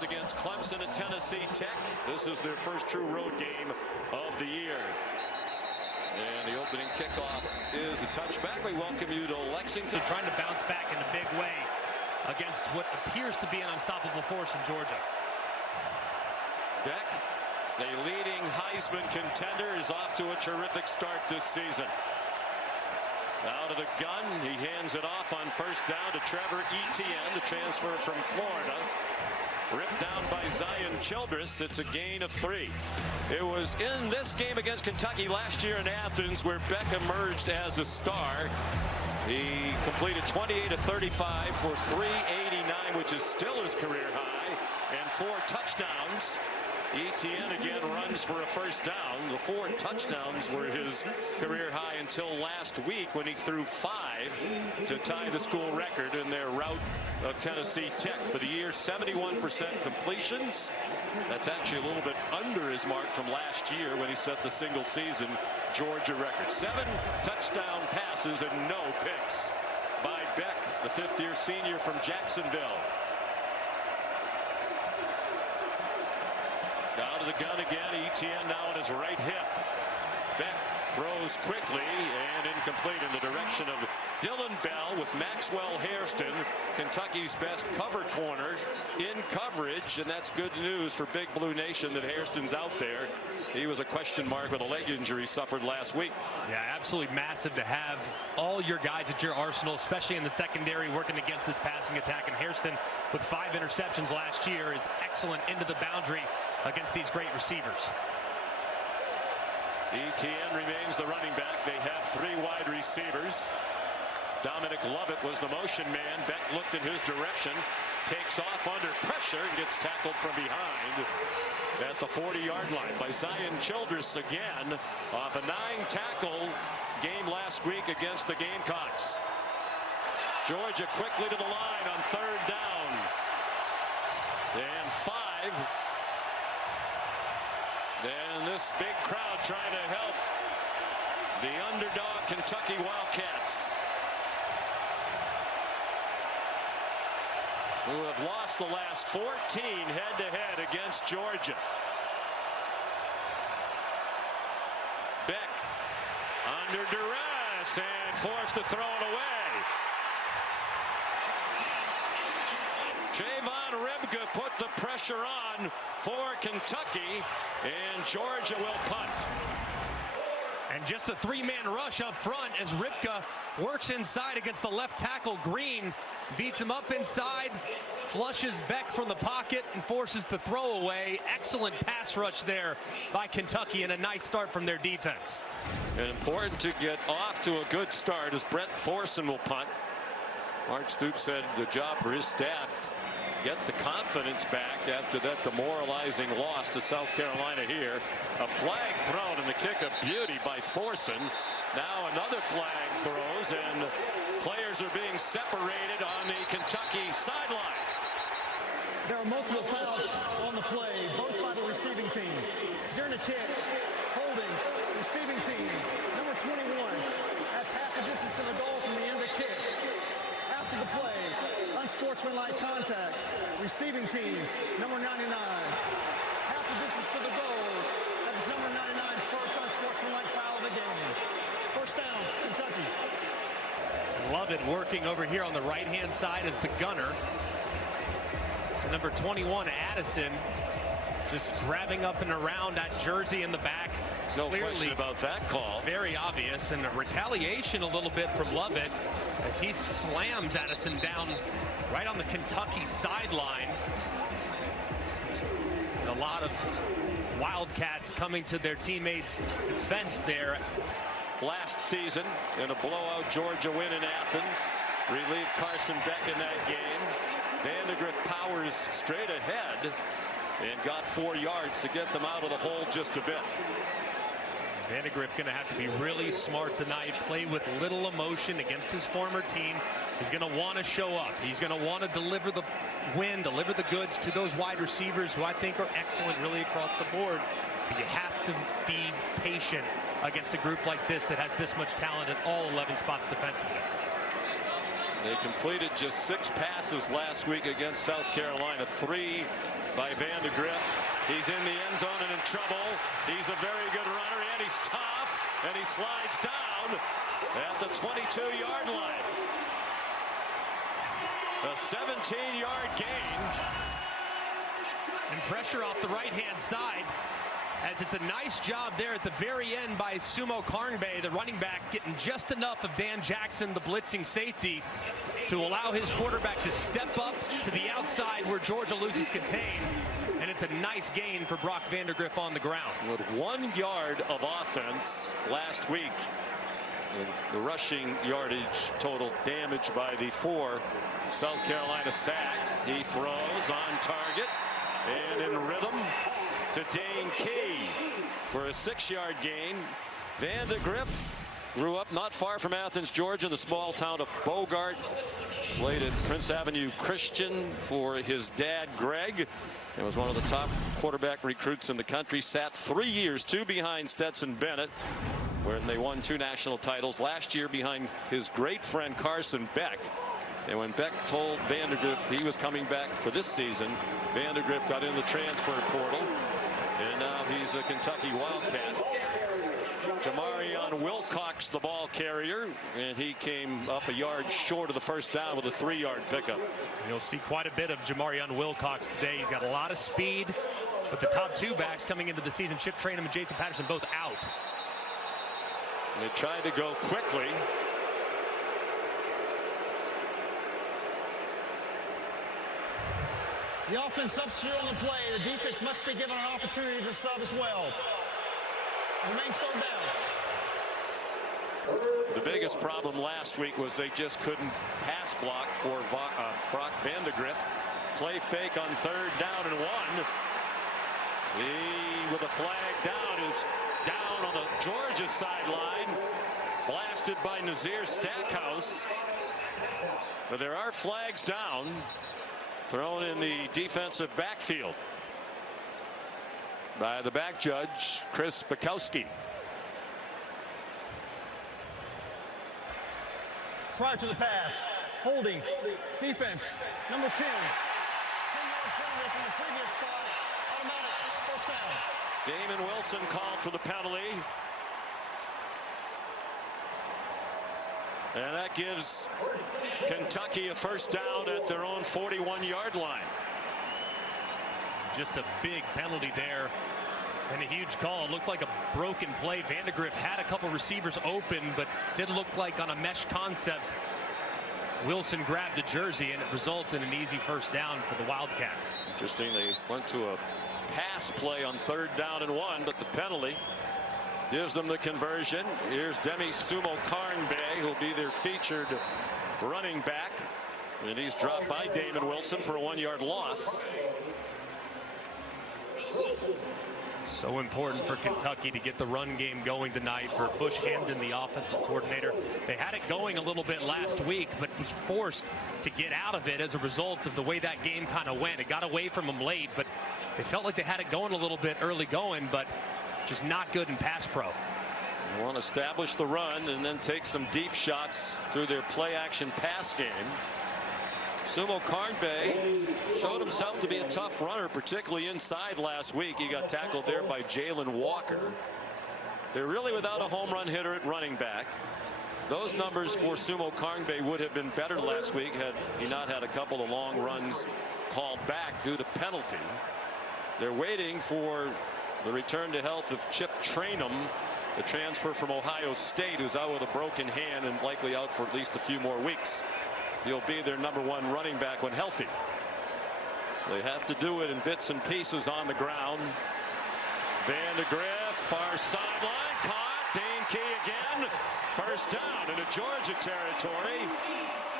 Bulldogs against Clemson at Tennessee Tech. This is their first true road game of the year. And the opening kickoff is a touchback. We welcome you to Lexington. Trying to bounce back in a big way against what appears to be an unstoppable force in Georgia. Beck, the leading Heisman contender, is off to a terrific start this season. Out of the gun, he hands it off on first down to Trevor Etienne, the transfer from Florida. Ripped down by Zion Childress. It's a gain of 3. It was in this game against Kentucky last year in Athens where Beck emerged as a star. He completed 28 of 35 for 389, which is still his career high, and 4 touchdowns. Etienne again runs for a first down. The 4 touchdowns were his career high until last week when he threw 5 to tie the school record in their rout of Tennessee Tech for the year. 71% completions. That's actually a little bit under his mark from last year when he set the single season Georgia record. 7 touchdown passes and no picks by Beck, the 5th-year senior from Jacksonville. Out of the gun again. Etienne now on his right hip. Beck throws quickly and incomplete in the direction of Dylan Bell with Maxwell Hairston, Kentucky's best cover corner, in coverage, and that's good news for Big Blue Nation that Hairston's out there. He was a question mark with a leg injury suffered last week. Yeah, absolutely massive to have all your guys at your arsenal, especially in the secondary, working against this passing attack. And Hairston, with 5 interceptions last year, is excellent into the boundary against these great receivers. Etienne remains the running back. They have 3 wide receivers. Dominic Lovett was the motion man. Beck looked in his direction, takes off under pressure, and gets tackled from behind at the 40-yard line by Zion Childress again off a 9-tackle game last week against the Gamecocks. Georgia quickly to the line on 3rd down. And 5. And this big crowd trying to help the underdog Kentucky Wildcats, who have lost the last 14 head-to-head against Georgia. Beck under duress and forced to throw it away. Javon Ribka put the pressure on for Kentucky, and Georgia will punt. And just a 3-man rush up front as Ribka works inside against the left tackle Green, beats him up inside, flushes Beck from the pocket and forces the throwaway. Excellent pass rush there by Kentucky and a nice start from their defense. And important to get off to a good start as Brett Thorson will punt. Mark Stoops said the job for his staff, get the confidence back after that demoralizing loss to South Carolina here. A flag thrown and the kick of beauty by Thorson. Now another flag throws and players are being separated on the Kentucky sideline. There are multiple fouls on the play, both by the receiving team. During the kick, holding, receiving team, number 21. That's half the distance to the goal from the end of the kick. After the play, unsportsmanlike contact, receiving team, number 99. Half the distance to the goal. That is number 99's first unsportsmanlike foul of the game. First down, Kentucky. Lovett working over here on the right-hand side as the gunner. And number 21, Addison, just grabbing up and around that jersey in the back. No question about that call. Very obvious, and a retaliation a little bit from Lovett as he slams Addison down right on the Kentucky sideline. And a lot of Wildcats coming to their teammates' defense there. Last season, in a blowout Georgia win in Athens, relieved Carson Beck in that game. Vandegrift powers straight ahead and got 4 yards to get them out of the hole just a bit. Vandegrift going to have to be really smart tonight, play with little emotion against his former team. He's going to want to show up. He's going to want to deliver the win, deliver the goods to those wide receivers who I think are excellent really across the board. But you have to be patient against a group like this that has this much talent at all 11 spots defensively. They completed just 6 passes last week against South Carolina. 3 by Vandegrift. He's in the end zone and in trouble. He's a very good runner, and he's tough, and he slides down at the 22-yard line. A 17-yard gain. And pressure off the right-hand side, as it's a nice job there at the very end by Sumo Karngbae, the running back, getting just enough of Dan Jackson, the blitzing safety, to allow his quarterback to step up to the outside where Georgia loses contain. And it's a nice gain for Brock Vandegrift on the ground. With 1 yard of offense last week, the rushing yardage total damaged by the 4 South Carolina sacks. He throws on target and in rhythm to Dane Key for a 6-yard gain. Vandegrift grew up not far from Athens, Georgia, in the small town of Bogart. Played at Prince Avenue Christian for his dad, Greg, and was one of the top quarterback recruits in the country. Sat 3 years, 2 behind Stetson Bennett, where they won 2 national titles. Last year behind his great friend Carson Beck. And when Beck told Vandegrift he was coming back for this season, Vandegrift got in the transfer portal, and now he's a Kentucky Wildcat. Jamarion Wilcox, the ball carrier, and he came up a yard short of the first down with a 3-yard pickup. You'll see quite a bit of Jamarion Wilcox today. He's got a lot of speed, but the top 2 backs coming into the season, Chip Trainum and Jason Patterson, both out. They tried to go quickly. The offense substitute on the play. The defense must be given an opportunity to sub as well. Remain slowed down. The biggest problem last week was they just couldn't pass block for Brock Vandegrift. Play fake on 3rd down and 1. He, with a flag down, is down on the Georgia sideline. Blasted by Nazir Stackhouse. But there are flags down. Thrown in the defensive backfield by the back judge, Chris Bukowski. Prior to the pass, holding, defense, number 10. 10-yard penalty from the previous spot, automatic first down. Damon Wilson called for the penalty. And that gives Kentucky a first down at their own 41-yard line. Just a big penalty there and a huge call. It looked like a broken play. Vandegrift had a couple receivers open, but didn't look like on a mesh concept. Wilson grabbed a jersey, and it results in an easy first down for the Wildcats. Interesting, they went to a pass play on 3rd down and 1, but the penalty gives them the conversion. Here's Demi Sumo Karngbae, who'll be their featured running back. And he's dropped by Damon Wilson for a 1-yard loss. So important for Kentucky to get the run game going tonight for Bush Hamden, the offensive coordinator. They had it going a little bit last week, but was forced to get out of it as a result of the way that game kind of went. It got away from them late, but they felt like they had it going a little bit early going, but just not good in pass pro. They want to establish the run and then take some deep shots through their play action pass game. Sumo Karngbae showed himself to be a tough runner, particularly inside last week. He got tackled there by Jalen Walker. They're really without a home run hitter at running back. Those numbers for Sumo Karngbae would have been better last week had he not had a couple of long runs called back due to penalty. They're waiting for the return to health of Chip Trainum, the transfer from Ohio State, who's out with a broken hand and likely out for at least a few more weeks. He'll be their number 1 running back when healthy. So they have to do it in bits and pieces on the ground. Vandegrift, far sideline, caught. Dane Key again. First down into Georgia territory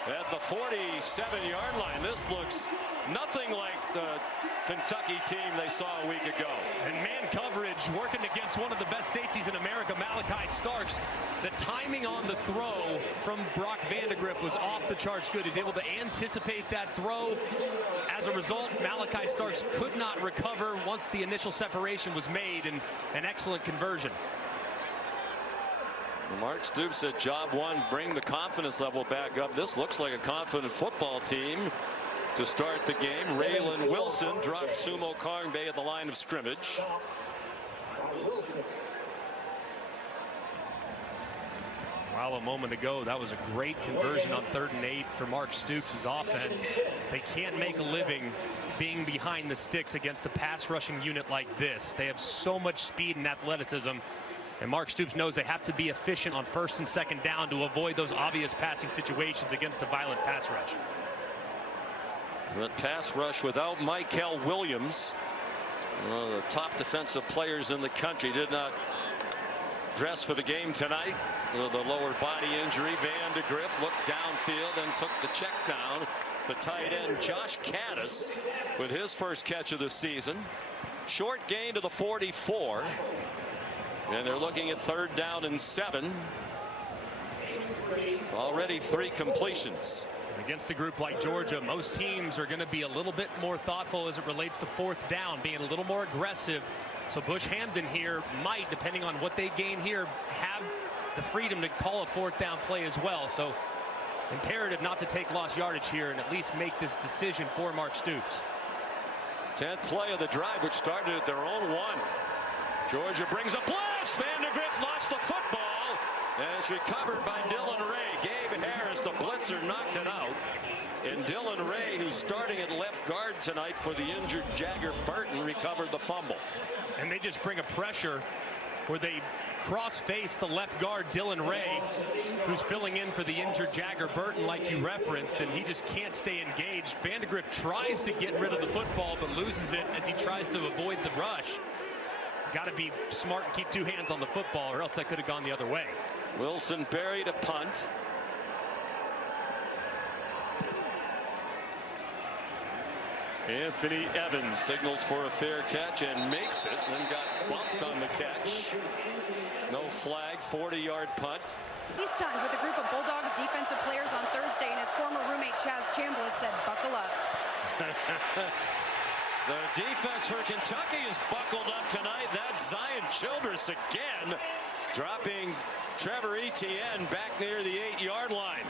at the 47-yard line. This looks nothing like the Kentucky team they saw a week ago. And man coverage working against one of the best safeties in America, Malachi Starks. The timing on the throw from Brock Vandegrift was off the charts good. He's able to anticipate that throw. As a result, Malachi Starks could not recover once the initial separation was made, and an excellent conversion. Mark Stoops said job one, bring the confidence level back up. This looks like a confident football team to start the game. Raylan Wilson dropped Sumo Karngbe at the line of scrimmage. Well, a moment ago, that was a great conversion on 3rd and 8 for Mark Stoops' offense. They can't make a living being behind the sticks against a pass rushing unit like this. They have so much speed and athleticism, and Mark Stoops knows they have to be efficient on 1st and 2nd down to avoid those obvious passing situations against a violent pass rush. But pass rush without Michael Williams, one of the top defensive players in the country, did not dress for the game tonight with a lower body injury. Van de Griff looked downfield and took the check down. The tight end Josh Caddis with his first catch of the season. Short gain to the 44, and they're looking at 3rd down and 7. Already 3 completions. Against a group like Georgia, most teams are going to be a little bit more thoughtful as it relates to 4th down, being a little more aggressive. So Bush Hamden here might, depending on what they gain here, have the freedom to call a 4th down play as well. So imperative not to take lost yardage here and at least make this decision for Mark Stoops. 10th play of the drive, which started at their own 1. Georgia brings a blitz. Van de Griff lost the football, and it's recovered by Dylan Ray. Gabe Harris, the blitzer, knocked it out. And Dylan Ray, who's starting at left guard tonight for the injured Jagger Burton, recovered the fumble. And they just bring a pressure where they cross-face the left guard, Dylan Ray, who's filling in for the injured Jagger Burton, like you referenced, and he just can't stay engaged. Van de Griff tries to get rid of the football, but loses it as he tries to avoid the rush. Got to be smart and keep 2 hands on the football, or else that could have gone the other way. Wilson buried a punt. Anthony Evans signals for a fair catch and makes it, then got bumped on the catch. No flag, 40-yard punt. He's stunned with a group of Bulldogs defensive players on Thursday, and his former roommate Chaz Chambliss said, "Buckle up." The defense for Kentucky is buckled up tonight. That's Zion Childress again, dropping Trevor Etienne back near the 8-yard line.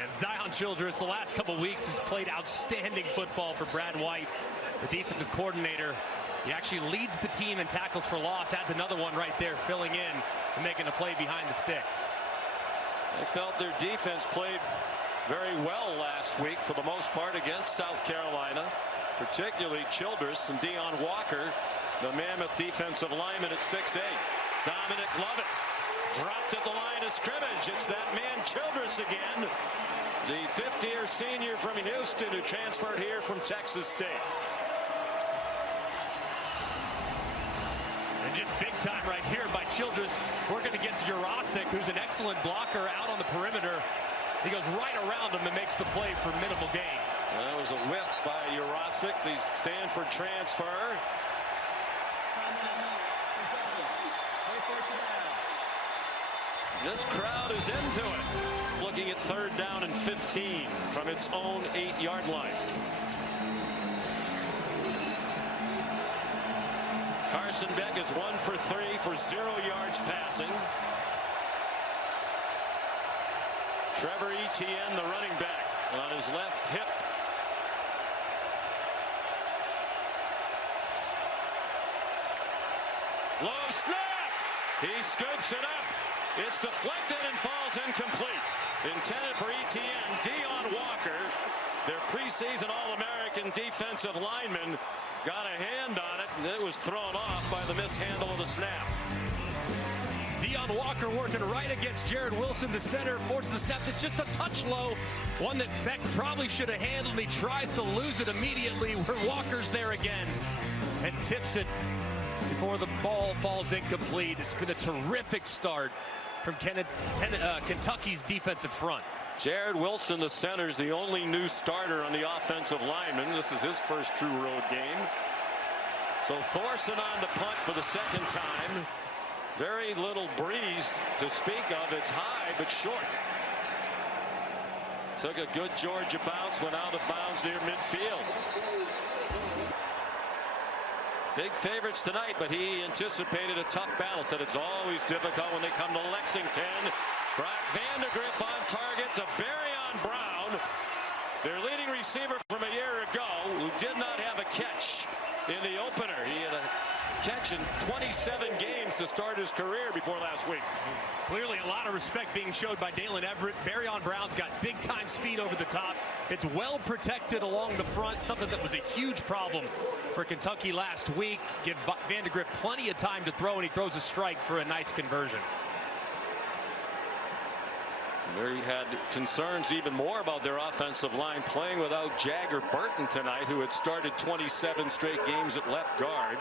And Zion Childress, the last couple weeks, has played outstanding football for Brad White, the defensive coordinator. He actually leads the team in tackles for loss, adds another one right there, filling in and making a play behind the sticks. I felt their defense played very well last week for the most part against South Carolina, particularly Childress and Deion Walker, the mammoth defensive lineman at 6'8". Dominic Lovett dropped at the line of scrimmage. It's that man Childress again, the 5th-year senior from Houston who transferred here from Texas State. And just big time right here by Childress, working against Jurasic, who's an excellent blocker out on the perimeter. He goes right around him and makes the play for minimal gain. That was a whiff by Jurasic, the Stanford transfer. This crowd is into it. Looking at 3rd down and 15 from its own 8-yard line. Carson Beck is 1 for 3 for 0 yards passing. Trevor Etienne, the running back, on his left hip. Low snap. He scoops it up. It's deflected and falls incomplete. Intended for Etienne. Deion Walker, their preseason All-American defensive lineman, got a hand on it, and it was thrown off by the mishandle of the snap. Deion Walker working right against Jared Wilson, the center, forces the snap that's just a touch low. One that Beck probably should have handled, and he tries to lose it immediately where Walker's there again and tips it before the ball falls incomplete. It's been a terrific start from Kentucky's defensive front. Jared Wilson, the center, is the only new starter on the offensive lineman. This is his first true road game. So Thorson on the punt for the 2nd time. Very little breeze to speak of. It's high but short. Took a good Georgia bounce, went out of bounds near midfield. Big favorites tonight, but he anticipated a tough battle. Said it's always difficult when they come to Lexington. Brock Vandegrift on target to Barryon Brown, their leading receiver from a year ago, who did not have a catch in the opener. He had a catch in 27 games to start his career before last week. Clearly a lot of respect being showed by Dalen Everett. Barryon Brown's got big time speed over the top. It's well protected along the front, something that was a huge problem for Kentucky last week. Give Vandegrift plenty of time to throw, and he throws a strike for a nice conversion. They had concerns even more about their offensive line playing without Jagger Burton tonight, who had started 27 straight games at left guard.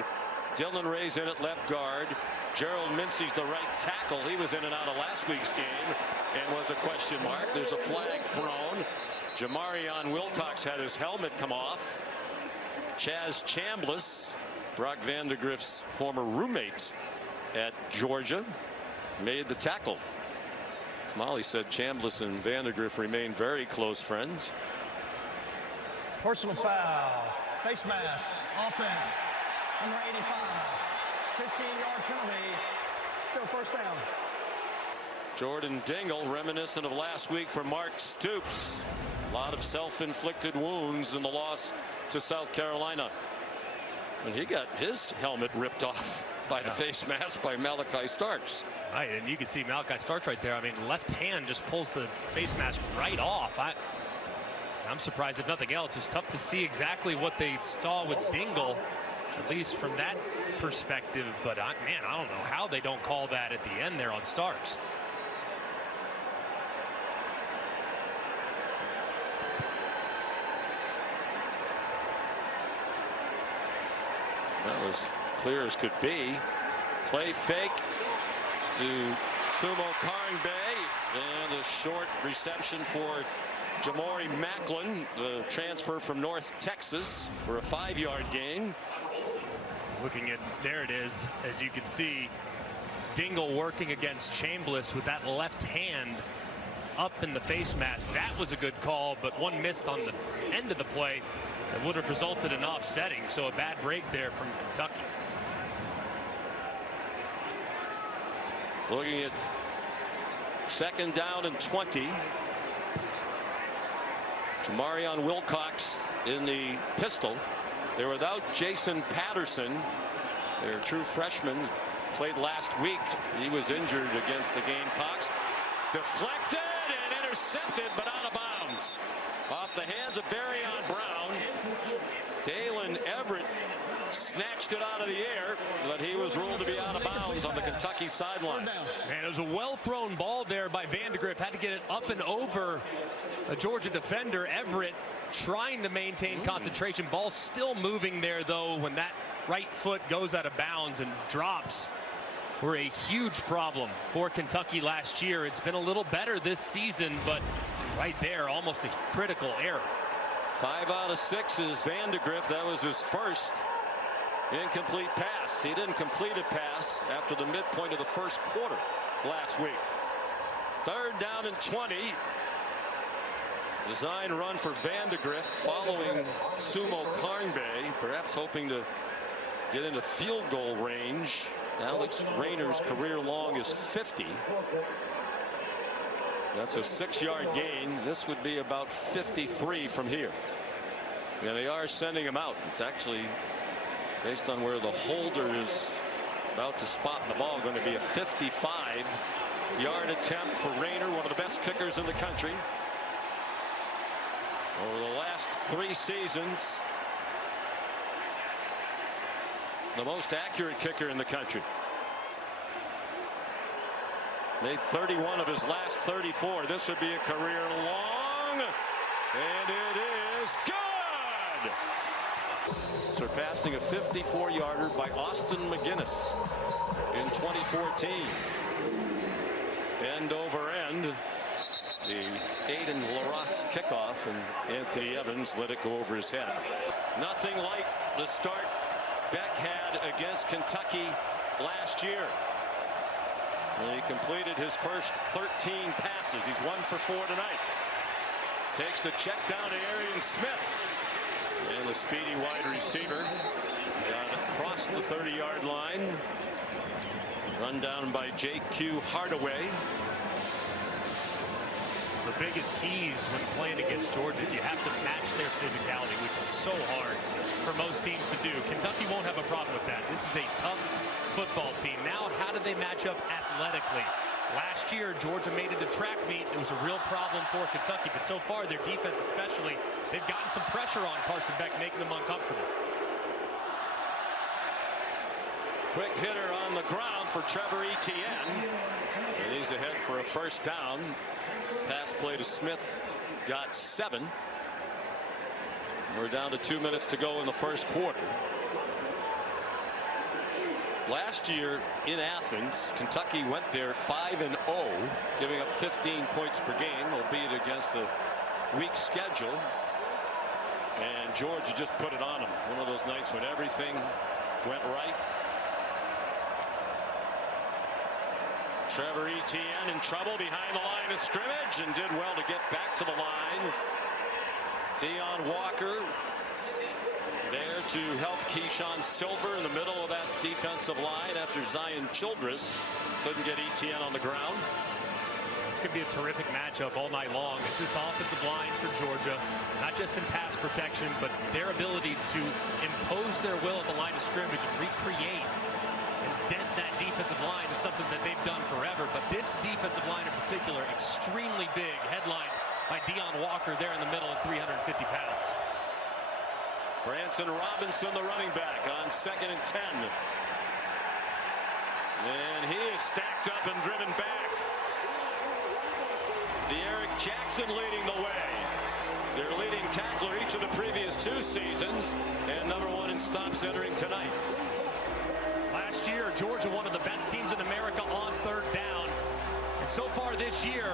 Dylan Ray's in at left guard. Gerald Mincey's the right tackle. He was in and out of last week's game and was a question mark. There's a flag thrown. Jamarion Wilcox had his helmet come off. Chaz Chambliss, Brock Vandegrift's former roommate at Georgia, made the tackle. Smalley said Chambliss and Vandegrift remain very close friends. Personal foul. Face mask. Offense. Number 85. 15-yard penalty. Still first down. Jordan Dingle, reminiscent of last week for Mark Stoops. A lot of self-inflicted wounds in the loss to South Carolina. And he got his helmet ripped off by the face mask by Malachi Starks. Right, and you can see Malachi Starks right there. I mean, left hand just pulls the face mask right off. I'm surprised if nothing else. It's tough to see exactly what they saw with Dingle, at least from that perspective. But man, I don't know how they don't call that at the end there on Starks. That was clear as could be. Play fake to Sumo Karngbae, and a short reception for Jamori Macklin, the transfer from North Texas, for a 5-yard gain. Looking at, there it is, as you can see, Dingle working against Chambliss with that left hand up in the face mask. That was a good call, but one missed on the end of the play that would have resulted in offsetting. So a bad break there from Kentucky. Looking at 2nd down and 20. Jamarion Wilcox in the pistol. They're without Jason Patterson, their true freshman, played last week. He was injured against the Gamecocks. Deflected and intercepted, but out of bounds. Off the hands of Barryon Brown. Dalen Everett snatched it out of the air, but he was ruled to be out of bounds on the Kentucky sideline. Man, it was a well-thrown ball there by Vandegrift. Had to get it up and over a Georgia defender. Everett trying to maintain concentration. Ball still moving there, though, when that right foot goes out of bounds and drops. Were a huge problem for Kentucky last year. It's been a little better this season, but right there, almost a critical error. 5 out of 6 is Vandegrift. That was his first incomplete pass. He didn't complete a pass after the midpoint of the first quarter last week. 3rd down and 20. Design run for Vandegrift following Sumo Karngbae, perhaps hoping to get into field goal range. Alex Rayner's career long is 50. That's a 6-yard gain. This would be about 53 from here. And they are sending him out. It's actually, based on where the holder is about to spot the ball, going to be a 55-yard attempt for Rayner, one of the best kickers in the country. Over the last 3 seasons, the most accurate kicker in the country. Made 31 of his last 34. This would be a career long, and it is good. Surpassing a 54-yarder by Austin McGinnis in 2014. End over end. The Aiden LaRosse kickoff, and Anthony Evans let it go over his head. Nothing like the start Beck had against Kentucky last year. And he completed his first 13 passes. He's 1 for 4 tonight. Takes the check down to Arian Smith. And the speedy wide receiver. Got across the 30-yard line. Run down by J.Q. Hardaway. The biggest keys when playing against Georgia is you have to match their physicality, which is so hard for most teams to do. Kentucky won't have a problem with that. This is a tough football team. Now, how do they match up athletically? Last year, Georgia made it a track meet. It was a real problem for Kentucky, but so far, their defense especially, they've gotten some pressure on Carson Beck, making them uncomfortable. Quick hitter on the ground for Trevor Etienne. And he's ahead for a first down. Pass play to Smith got 7. We're down to 2 minutes to go in the first quarter. Last year in Athens, Kentucky went there 5-0, giving up 15 points per game, albeit against a weak schedule. And Georgia just put it on them. One of those nights when everything went right. Trevor Etienne in trouble behind the line of scrimmage and did well to get back to the line. Deion Walker there to help Keyshawn Silver in the middle of that defensive line after Zion Childress couldn't get Etienne on the ground. It's going to be a terrific matchup all night long. It's this offensive line for Georgia, not just in pass protection, but their ability to impose their will at the line of scrimmage and recreate and dent that defensive line is something that they've done forever. But this defensive line in particular, extremely big, headlined by Deion Walker there in the middle at 350 pounds. Branson Robinson, the running back, on 2nd and 10. And he is stacked up and driven back. De'Aaron Jackson leading the way. Their leading tackler each of the previous 2 seasons, and #1 in stops entering tonight. Last year, Georgia, one of the best teams in America on 3rd down. And so far this year,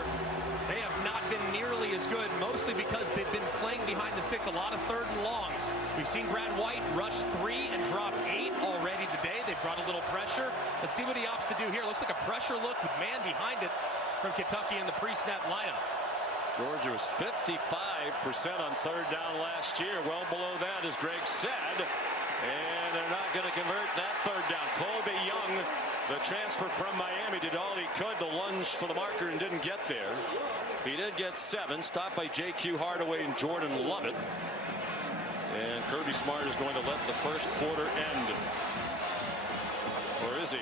they have not been nearly as good, mostly because they've been playing behind the sticks, a lot of 3rd and longs. We've seen Brad White rush 3 and drop 8 already today. They've brought a little pressure. Let's see what he opts to do here. Looks like a pressure look with man behind it from Kentucky in the pre-snap lineup. Georgia was 55% on 3rd down last year. Well below that, as Greg said. And they're not going to convert that 3rd down. Colby Young, the transfer from Miami, did all he could to lunge for the marker and didn't get there. He did get 7, stopped by J.Q. Hardaway and Jordan Lovett. And Kirby Smart is going to let the first quarter end. Or is he?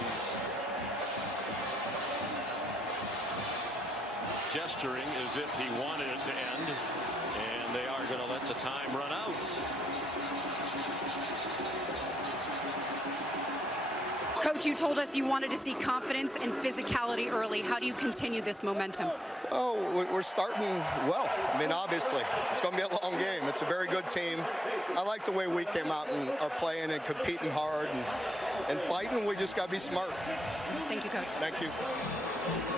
He's gesturing as if he wanted it to end. And they are going to let the time run out. Coach, you told us you wanted to see confidence and physicality early. How do you continue this momentum? Oh, we're starting well. I mean, obviously, it's going to be a long game. It's a very good team. I like the way we came out and are playing and competing hard and fighting. We just got to be smart. Thank you, Coach. Thank you.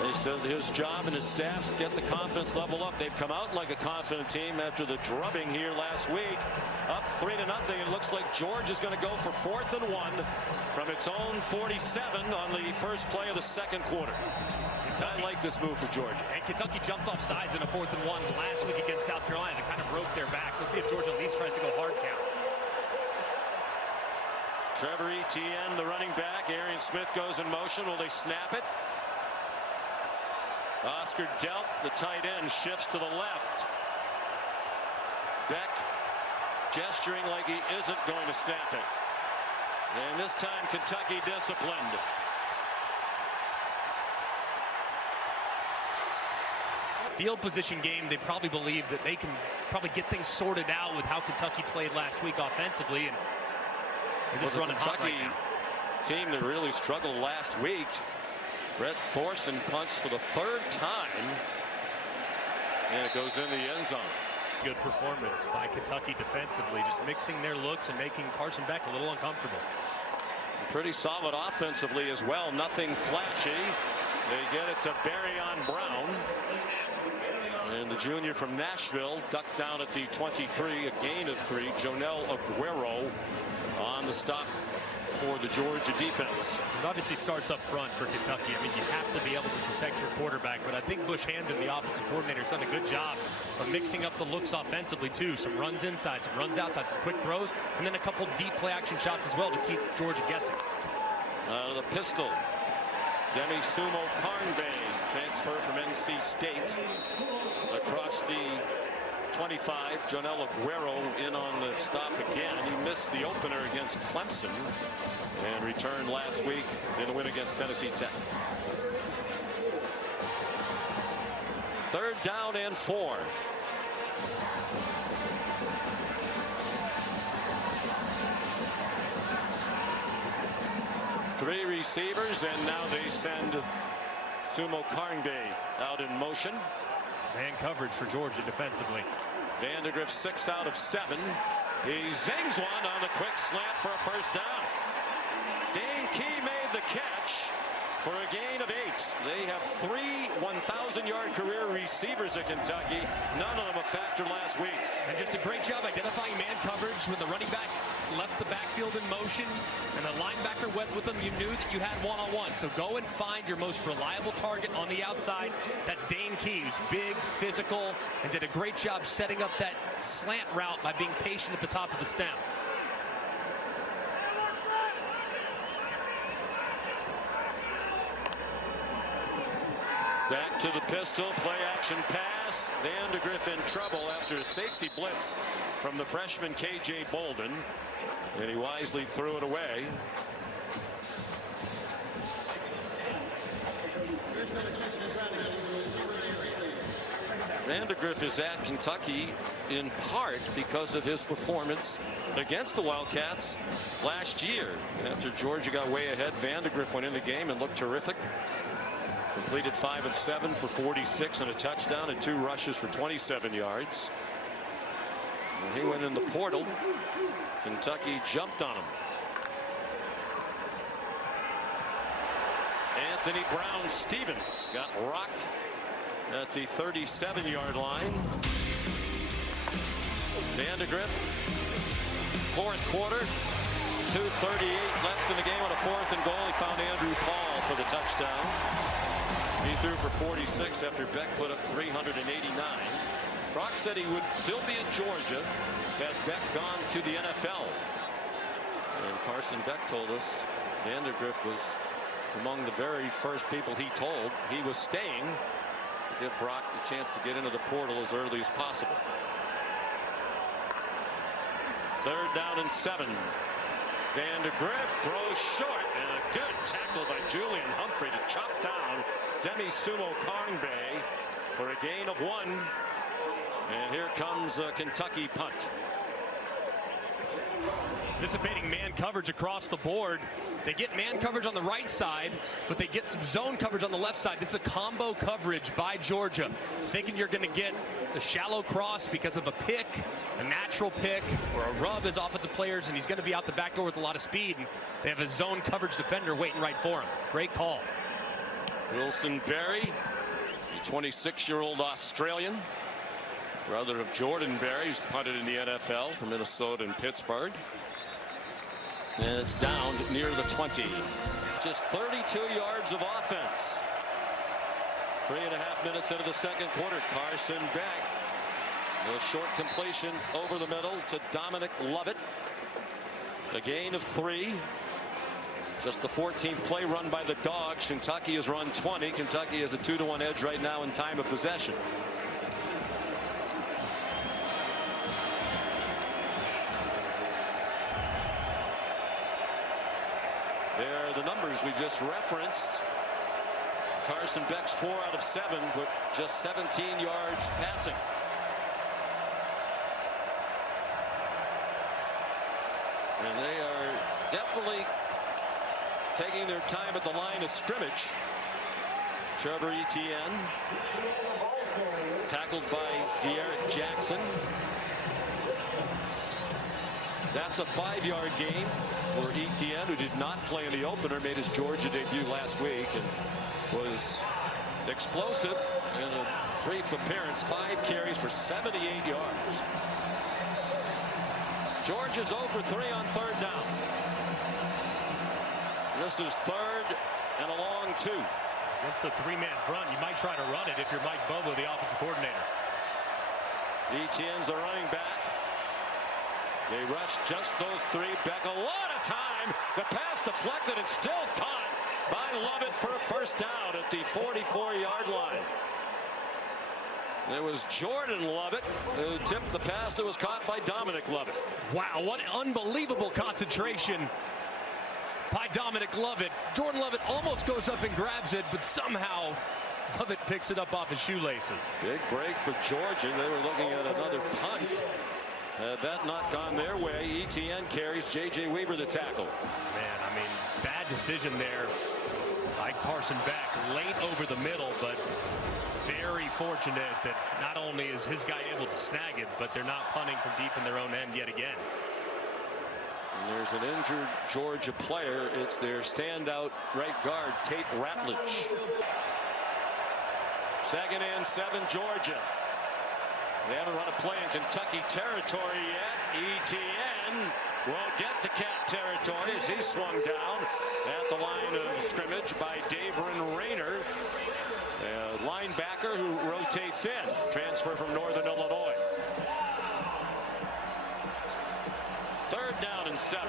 He says his job and his staff's get the confidence level up. They've come out like a confident team after the drubbing here last week. Up 3-0. It looks like Georgia's going to go for 4th and 1 from its own 47 on the first play of the 2nd quarter. I like this move for Georgia. And Kentucky jumped off sides in a 4th and 1 last week against South Carolina. It kind of broke their backs. Let's see if Georgia at least tries to go hard count. Trevor Etienne, the running back. Arian Smith goes in motion. Will they snap it? Oscar Delp, the tight end, shifts to the left. Beck gesturing like he isn't going to snap it. And this time Kentucky disciplined. Field position game, they probably believe that they can probably get things sorted out with how Kentucky played last week offensively, and they're just running hot right now. Team that really struggled last week. Brett Thorson punts for the 3rd time, and it goes in the end zone. Good performance by Kentucky defensively, just mixing their looks and making Carson Beck a little uncomfortable. Pretty solid offensively as well. Nothing flashy. They get it to Barryon Brown. And the junior from Nashville ducked down at the 23, a gain of 3. Jonel Aguero on the stop for the Georgia defense. It obviously starts up front for Kentucky. I mean, you have to be able to protect your quarterback, but I think Bush Hamdan, the offensive coordinator, has done a good job of mixing up the looks offensively too. Some runs inside, some runs outside, some quick throws, and then a couple deep play action shots as well to keep Georgia guessing. The pistol. Demi Sumo Karnbay, transfer from NC State. Across the 25, Jonel Aguero in on the stop again. He missed the opener against Clemson and returned last week in a win against Tennessee Tech. 3rd down and 4. Three receivers, and now they send Sumo Karnbay out in motion. Man coverage for Georgia defensively. Vandegrift 6 out of 7. He zings one on the quick slant for a first down. Dane Key made the catch for a gain of 8. They have 3 1,000-yard career receivers at Kentucky. None of them a factor last week. And just a great job identifying man coverage when the running back left the backfield in motion and the linebacker went with them. You knew that you had one-on-one. So go and find your most reliable target on the outside. That's Dane Key, who's big, physical, and did a great job setting up that slant route by being patient at the top of the stem. Back to the pistol, play action pass. Vandegrift in trouble after a safety blitz from the freshman K.J. Bolden. And he wisely threw it away. Vandegrift is at Kentucky in part because of his performance against the Wildcats last year. After Georgia got way ahead, Vandegrift went in the game and looked terrific. Completed 5 of 7 for 46 and a touchdown and 2 rushes for 27 yards. And he went in the portal. Kentucky jumped on him. Anthony Brown Stevens got rocked at the 37-yard line. Vandegrift, 4th quarter, 2:38 left in the game on a 4th and goal. He found Andrew Paul for the touchdown. He threw for 46 after Beck put up 389. Brock said he would still be at Georgia had Beck gone to the NFL. And Carson Beck told us Vandegrift was among the very first people he told he was staying to give Brock the chance to get into the portal as early as possible. 3rd down and 7. Vandegrift throws short, and a good tackle by Julian Humphrey to chop down Demi Sumo Karnbay for a gain of 1. And here comes a Kentucky punt. Anticipating man coverage across the board. They get man coverage on the right side, but they get some zone coverage on the left side. This is a combo coverage by Georgia. Thinking you're going to get a shallow cross because of a pick, a natural pick, or a rub as offensive players, and he's going to be out the back door with a lot of speed. And they have a zone coverage defender waiting right for him. Great call. Wilson Berry, the 26-year-old Australian, brother of Jordan Berry, who's punted in the NFL for Minnesota and Pittsburgh. And it's down near the 20. Just 32 yards of offense. 3.5 minutes into the 2nd quarter. Carson Beck. A short completion over the middle to Dominic Lovett. A gain of 3. Just the 14th play run by the Dogs. Kentucky has run 20. Kentucky has a 2-1 edge right now in time of possession. There are the numbers we just referenced. Carson Beck's 4 out of 7, but just 17 yards passing. And they are definitely taking their time at the line of scrimmage. Trevor Etienne, tackled by De'Aaron Jackson. That's a 5-yard gain for Etienne, who did not play in the opener, made his Georgia debut last week and was explosive in a brief appearance. 5 carries for 78 yards. Georgia's 0 for 3 on 3rd down. This is 3rd and a long 2. Against the 3-man front, you might try to run it if you're Mike Bobo, the offensive coordinator. Etienne's the running back. They rush just those 3. Beck, a lot of time. The pass deflected and still caught by Lovett for a first down at the 44-yard line. It was Jordan Lovett who tipped the pass that was caught by Dominic Lovett. Wow, what unbelievable concentration by Dominic Lovett. Jordan Lovett almost goes up and grabs it, but somehow Lovett picks it up off his shoelaces. Big break for Georgia. They were looking at another punt. Had that not gone their way, Etienne carries J.J. Weaver the tackle. Man, I mean, bad decision there by Carson Beck, late over the middle, but very fortunate that not only is his guy able to snag it, but they're not punting from deep in their own end yet again. And there's an injured Georgia player. It's their standout right guard, Tate Ratledge. 2nd and 7, Georgia. They haven't run a play in Kentucky territory yet. Etienne won't get to Cat territory as he's swung down at the line of scrimmage by Davron Rayner, a linebacker who rotates in, transfer from Northern Illinois. 3rd down and 7.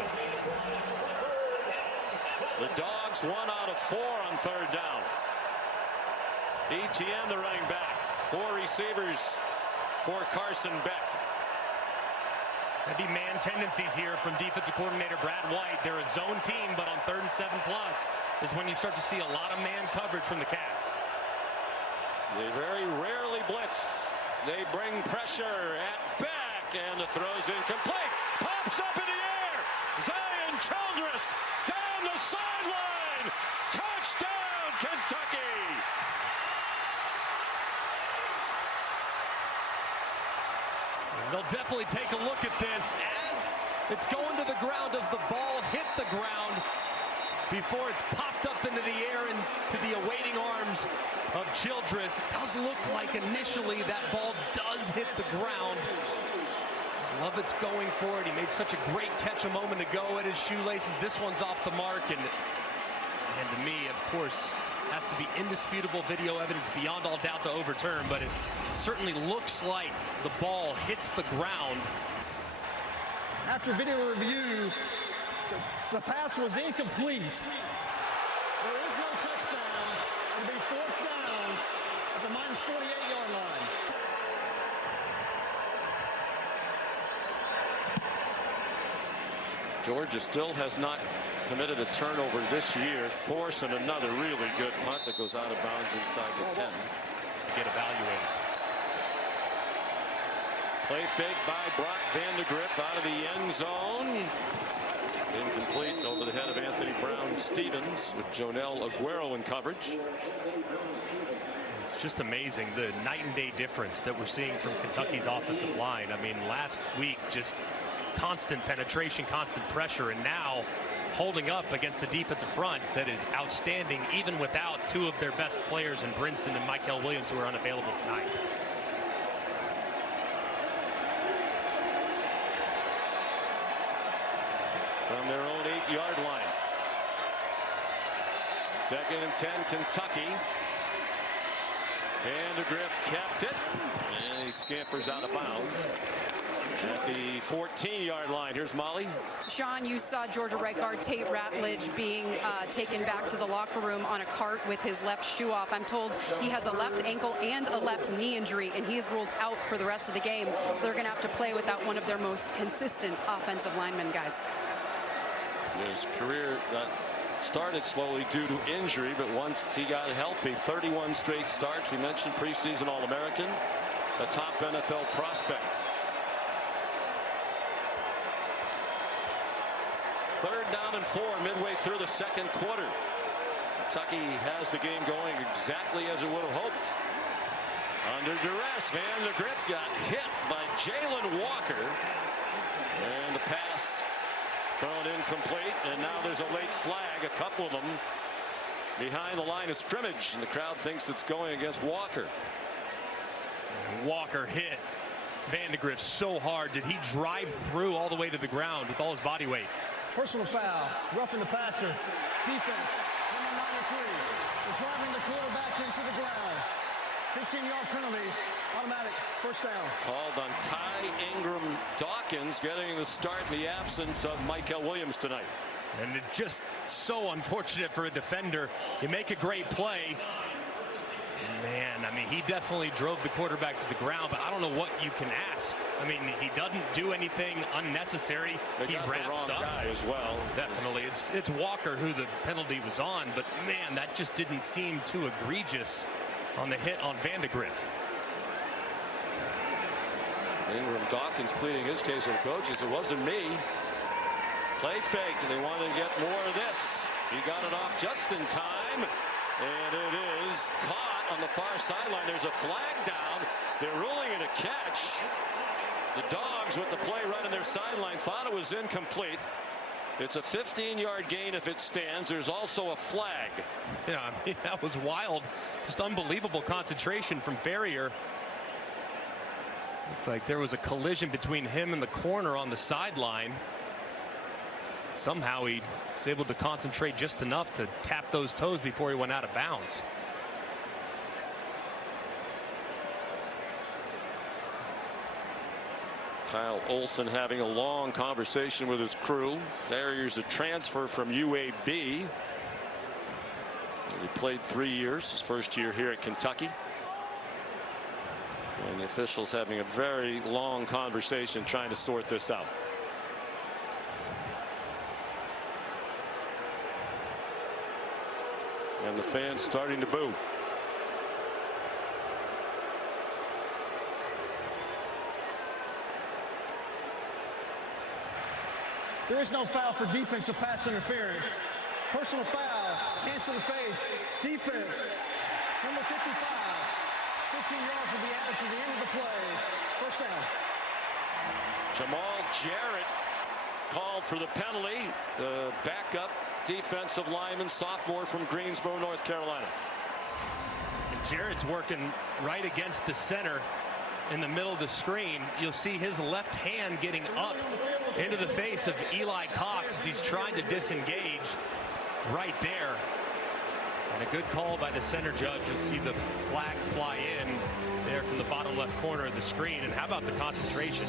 The Dogs 1 out of 4 on 3rd down. Etienne, the running back. 4 receivers for Carson Beck. Heavy man tendencies here from defensive coordinator Brad White. They're a zone team, but on 3rd and 7+ is when you start to see a lot of man coverage from the Cats. They very rarely blitz. They bring pressure at Beck, and the throw's incomplete. Pops up in the air. Zion Childress down the sideline. Touchdown, Kentucky. They'll definitely take a look at this as it's going to the ground. Does the ball hit the ground before it's popped up into the air and to the awaiting arms of Childress? It does look like initially that ball does hit the ground. As Lovett's going for it. He made such a great catch a moment ago at his shoelaces. This one's off the mark, and to me, of course, has to be indisputable video evidence beyond all doubt to overturn, but it certainly looks like the ball hits the ground. After video review, the pass was incomplete. There is no touchdown. It'll be 4th down at the -48-yard line. Georgia still has not committed a turnover this year, forcing another really good punt that goes out of bounds inside the 10. To get evaluated. Play fake by Brock Vandegrift out of the end zone. Incomplete over the head of Anthony Brown-Stevens with Jonel Aguero in coverage. It's just amazing the night and day difference that we're seeing from Kentucky's offensive line. I mean, last week just constant penetration, constant pressure, and now holding up against a defensive front that is outstanding even without 2 of their best players in Brinson and Michael Williams, who are unavailable tonight. From their own 8-yard line. 2nd and 10, Kentucky. Vandegrift kept it, and he scampers out of bounds at the 14-yard line. Here's Molly. Sean, you saw Georgia right guard Tate Ratledge being taken back to the locker room on a cart with his left shoe off. I'm told he has a left ankle and a left knee injury, and he is ruled out for the rest of the game. So they're going to have to play without one of their most consistent offensive linemen, guys. His career started slowly due to injury, but once he got healthy, 31 straight starts. We mentioned preseason All-American, a top NFL prospect. 3rd down and 4 midway through the 2nd quarter. Kentucky has the game going exactly as it would have hoped. Under duress, Vandegrift got hit by Jalen Walker, and the pass thrown incomplete, and now there's a late flag, a couple of them behind the line of scrimmage, and the crowd thinks it's going against Walker. Walker hit Vandegrift so hard. Did he drive through all the way to the ground with all his body weight? Personal foul, roughing the passer. Defense, number 93. They're driving the quarterback into the ground. 15-yard penalty, automatic, first down. Called on Ty Ingram Dawkins, getting the start in the absence of Michael Williams tonight. And it's just so unfortunate for a defender. You make a great play. Man, I mean, he definitely drove the quarterback to the ground, but I don't know what you can ask. I mean, he doesn't do anything unnecessary. He got wraps the wrong up. guy as well. Definitely. It's Walker who the penalty was on, but man, that just didn't seem too egregious on the hit on Vandegrift. Ingram Dawkins pleading his case with the coaches. It wasn't me. Play fake. They wanted to get more of this. He got it off just in time. And it is caught on the far sideline. There's a flag down. They're ruling it a catch. The Dogs, with the play right on their sideline, thought it was incomplete. It's a 15-yard gain if it stands. There's also a flag. Yeah, I mean, that was wild. Just unbelievable concentration from Ferrier. Looked like there was a collision between him and the corner on the sideline. Somehow he was able to concentrate just enough to tap those toes before he went out of bounds. Kyle Olson having a long conversation with his crew. Ferrier's a transfer from UAB. He played 3 years, his first year here at Kentucky. And the officials having a very long conversation trying to sort this out. And the fans starting to boo. There is no foul for defensive pass interference. Personal foul, hands to the face. Defense, number 55. 15 yards will be added to the end of the play. First down. Jamal Jarrett called for the penalty. The backup defensive lineman, sophomore from Greensboro, North Carolina. And Jarrett's working right against the center in the middle of the screen. You'll see his left hand getting up into the face of Eli Cox as he's trying to disengage right there. And a good call by the center judge. You'll see the flag fly in there from the bottom left corner of the screen. And how about the concentration?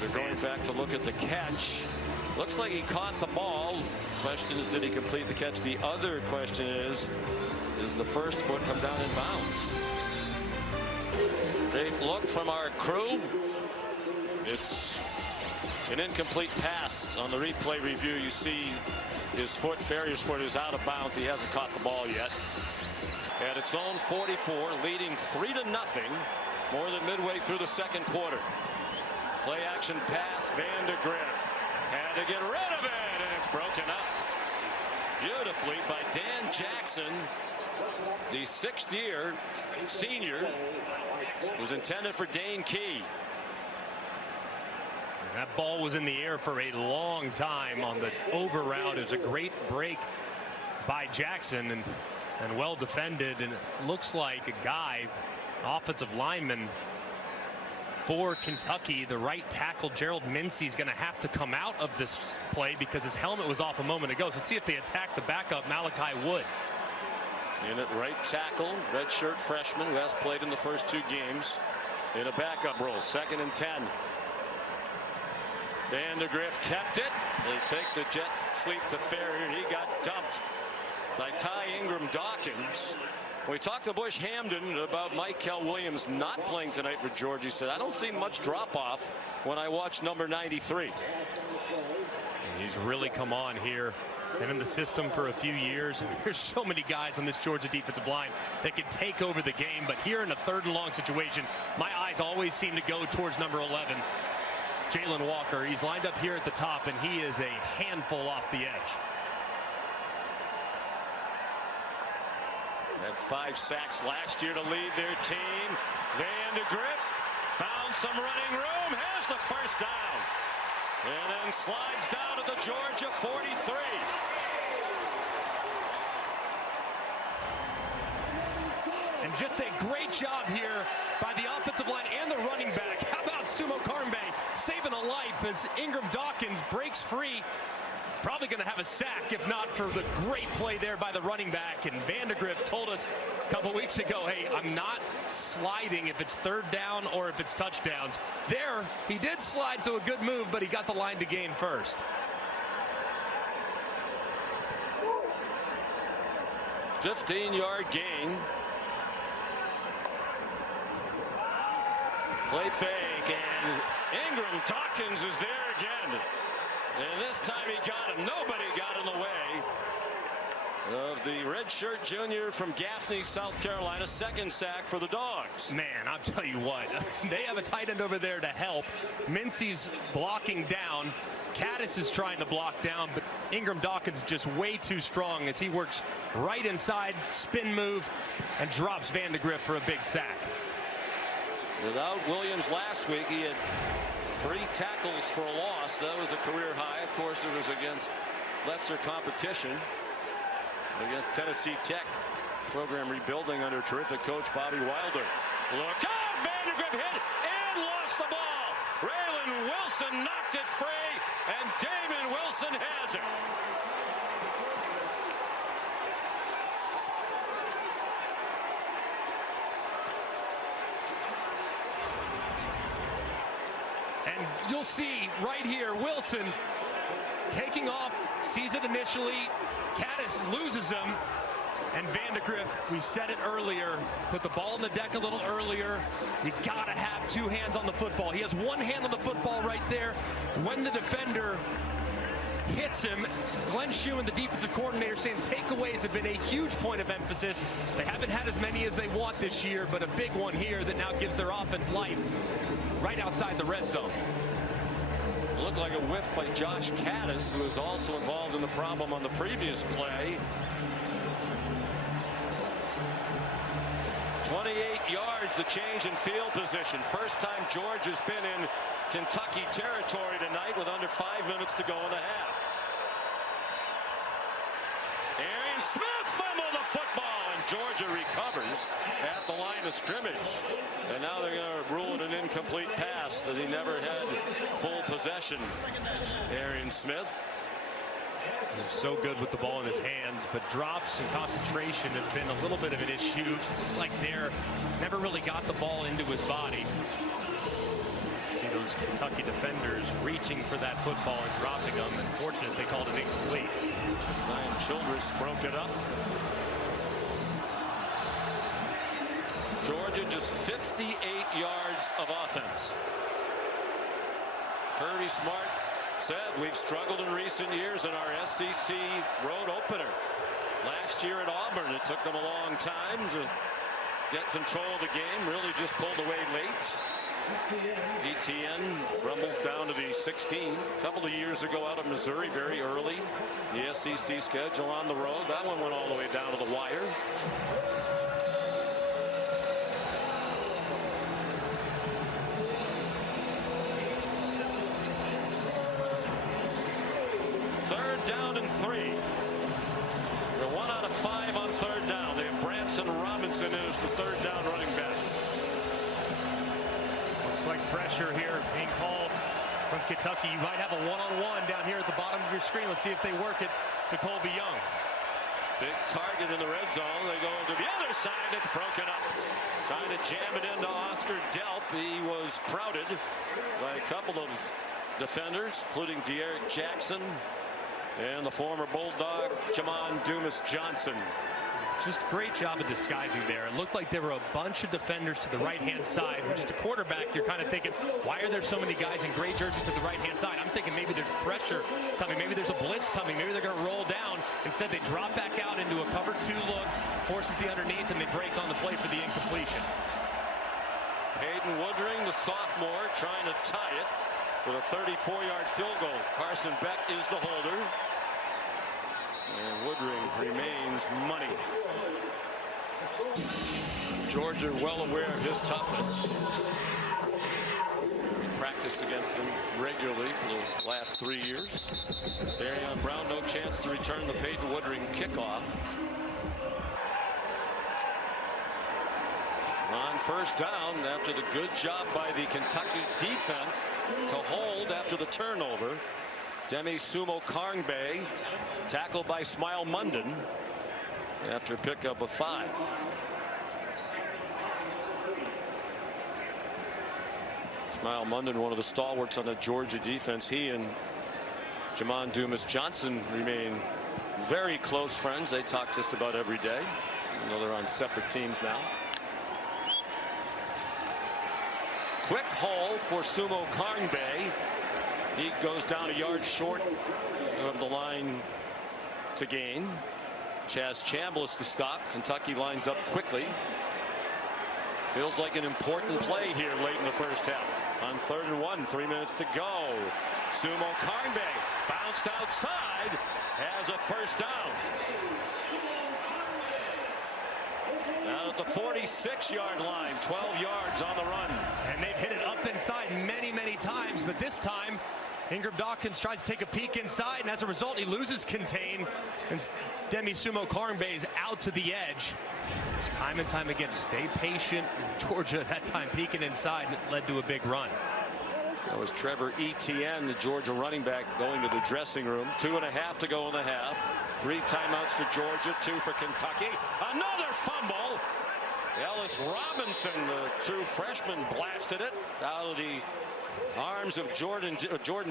They're going back to look at the catch. Looks like he caught the ball. Question is, did he complete the catch? The other question is the first foot come down in bounds? Take a look from our crew. It's an incomplete pass. On the replay review, you see his foot, Ferrier's foot, is out of bounds. He hasn't caught the ball yet. At its own 44, leading 3-0, more than midway through the second quarter. Play action pass, Vandegrift had to get rid of it, and it's broken up beautifully by Dan Jackson, the 6th-year senior. It was intended for Dane Key. And that ball was in the air for a long time on the over route. It was a great break by Jackson and well defended, and it looks like a guy, offensive lineman for Kentucky, the right tackle Gerald Mincy, is going to have to come out of this play because his helmet was off a moment ago. So let's see if they attack the backup, Malachi Wood. In at right tackle, redshirt freshman who has played in the first 2 games in a backup role. 2nd and 10. Vandegrift kept it. They faked the jet sweep to Ferrier, and he got dumped by Ty Ingram Dawkins. We talked to Bush Hamden about Michael Williams not playing tonight for Georgia. He said, I don't see much drop off when I watch number 93. He's really come on here and in the system for a few years. And there's so many guys on this Georgia defensive line that can take over the game. But here in a 3rd and long situation, my eyes always seem to go towards number 11, Jalen Walker. He's lined up here at the top, and he is a handful off the edge. Had 5 sacks last year to lead their team. Vandegrift found some running room. Has the first down. And then slides down at the Georgia 43. And just a great job here by the offensive line and the running back. How about Sumo Karmbe saving a life as Ingram Dawkins breaks free probably going to have a sack if not for the great play there by the running back. And Vandegrift told us a couple weeks ago, hey, I'm not sliding if it's third down or if it's touchdowns. There, he did slide, so a good move, but he got the line to gain first. A 15-yard gain. Play fake, and Ingram Dawkins is there again. And this time he got him. Nobody got in the way of the redshirt junior from Gaffney, South Carolina. Second sack for the Dogs. Man, I'll tell you what, they have a tight end over there to help. Mincy's blocking down. Caddis is trying to block down, but Ingram Dawkins just way too strong as he works right inside, spin move, and drops Vandegrift for a big sack. Without Williams last week, he had 3 tackles for a loss. That was a career high. Of course, it was against lesser competition, against Tennessee Tech. Program rebuilding under terrific coach Bobby Wilder. Look out! Vandegrift hit and lost the ball. Raylan Wilson knocked it free, and Damon Wilson has it. And you'll see right here, Wilson taking off, sees it initially. Caddis loses him. And Vandegrift, we said it earlier, put the ball on the deck a little earlier. You gotta have 2 hands on the football. He has 1 hand on the football right there. When the defender hits him, Glenn Schumann, the defensive coordinator, saying takeaways have been a huge point of emphasis. They haven't had as many as they want this year, but a big one here that now gives their offense life right outside the red zone. Looked like a whiff by Josh Caddis, who was also involved in the problem on the previous play. 28 yards, the change in field position. First time George has been in Kentucky territory tonight with under 5 minutes to go in the half. Arian Smith fumbled the football, and Georgia recovers at the line of scrimmage. And now they're going to rule it an incomplete pass that he never had full possession. Arian Smith. He's so good with the ball in his hands, but drops and concentration have been a little bit of an issue. Like there, never really got the ball into his body. See those Kentucky defenders reaching for that football and dropping them. Unfortunate they called it incomplete. Ryan Childress broke it up. Georgia just 58 yards of offense. Kirby Smart said we've struggled in recent years in our SEC road opener. Last year at Auburn, it took them a long time to get control of the game. Really just pulled away late. ETN rumbles down to the 16. A couple of years ago out of Missouri, very early. The SEC schedule on the road. That one went all the way down to the wire. Third down and 3. They're 1 out of 5 on third down. They have Branson Robinson as the third down running back. Looks like pressure here being called from Kentucky. You might have a one-on-one down here at the bottom of your screen. Let's see if they work it to Colby Young. Big target in the red zone. They go to the other side. It's broken up. Trying to jam it into Oscar Delp. He was crowded by a couple of defenders, including De'Eric Jackson and the former Bulldog, Jamon Dumas Johnson. Just great job of disguising there. It looked like there were a bunch of defenders to the right-hand side, which is a quarterback. You're kind of thinking, why are there so many guys in gray jerseys to the right-hand side? I'm thinking maybe there's pressure coming. Maybe there's a blitz coming. Maybe they're going to roll down. Instead, they drop back out into a cover 2 look, forces the underneath, and they break on the play for the incompletion. Hayden Woodring, the sophomore, trying to tie it with a 34-yard field goal. Carson Beck is the holder. And Woodring remains money. Georgia well aware of his toughness. We practiced against them regularly for the last 3 years. Darion Brown, no chance to return the Peyton Woodring kickoff. On first down, after the good job by the Kentucky defense to hold after the turnover, Demi Sumo Karngbae tackled by Smile Munden after a pickup of 5. Smile Munden, one of the stalwarts on the Georgia defense. He and Jamon Dumas-Johnson remain very close friends. They talk just about every day. You know, they're on separate teams now. Quick hole for Sumo Karngbae. He goes down a yard short of the line to gain. Chaz Chambliss to stop. Kentucky lines up quickly. Feels like an important play here late in the first half. On 3rd and 1, 3 minutes to go. Sumo Karngbae bounced outside, has a first down. Out at the 46-yard line, 12 yards on the run. And they've hit it up inside many, many times, but this time Ingram Dawkins tries to take a peek inside, and as a result he loses contain, and Demi Sumo Karngbae is out to the edge. Time and time again, stay patient. Georgia that time peeking inside, and it led to a big run. That was Trevor Etienne, the Georgia running back, going to the dressing room. 2.5 to go in the half. 3 timeouts for Georgia, 2 for Kentucky. Another fumble. Ellis Robinson, the true freshman, blasted it out of the arms of Jordan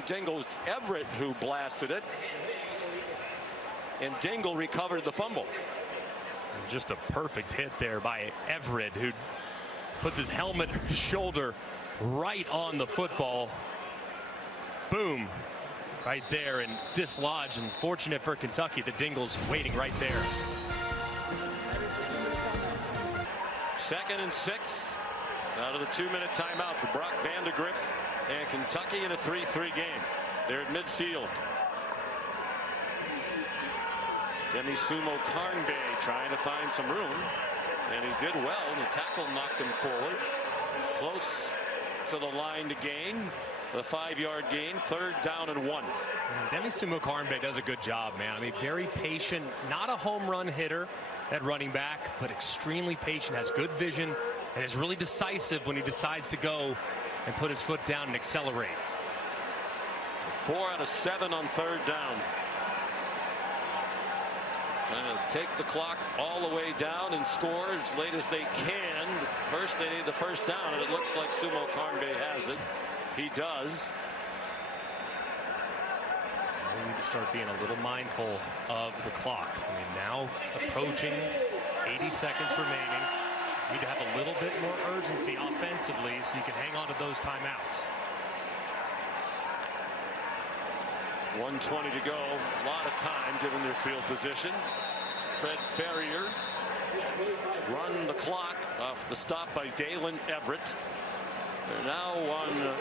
Dingle's Everett, who blasted it. And Dingle recovered the fumble. Just a perfect hit there by Everett, who puts his helmet or his shoulder right on the football. Boom. Right there and dislodged. And fortunate for Kentucky, the Dingle's waiting right there. 2nd and 6. Out of the 2-minute timeout for Brock Vandegrift and Kentucky in a 3-3 game. They're at midfield. Demi Sumo Karngbae trying to find some room, and he did well. The tackle knocked him forward. Close to the line to gain. The 5-yard gain, 3rd down and 1. And Demi Sumo Karngbae does a good job, man. I mean, very patient, not a home run hitter at running back, but extremely patient, has good vision, and is really decisive when he decides to go and put his foot down and accelerate. 4 out of 7 on 3rd down. Trying to take the clock all the way down and score as late as they can. First, they need the first down, and it looks like Sumo Karngbae has it. He does. We need to start being a little mindful of the clock. I mean, now approaching 80 seconds remaining. You need to have a little bit more urgency offensively so you can hang on to those timeouts. 1:20 to go. A lot of time given their field position. Fred Ferrier run the clock off the stop by Dalen Everett. They're now on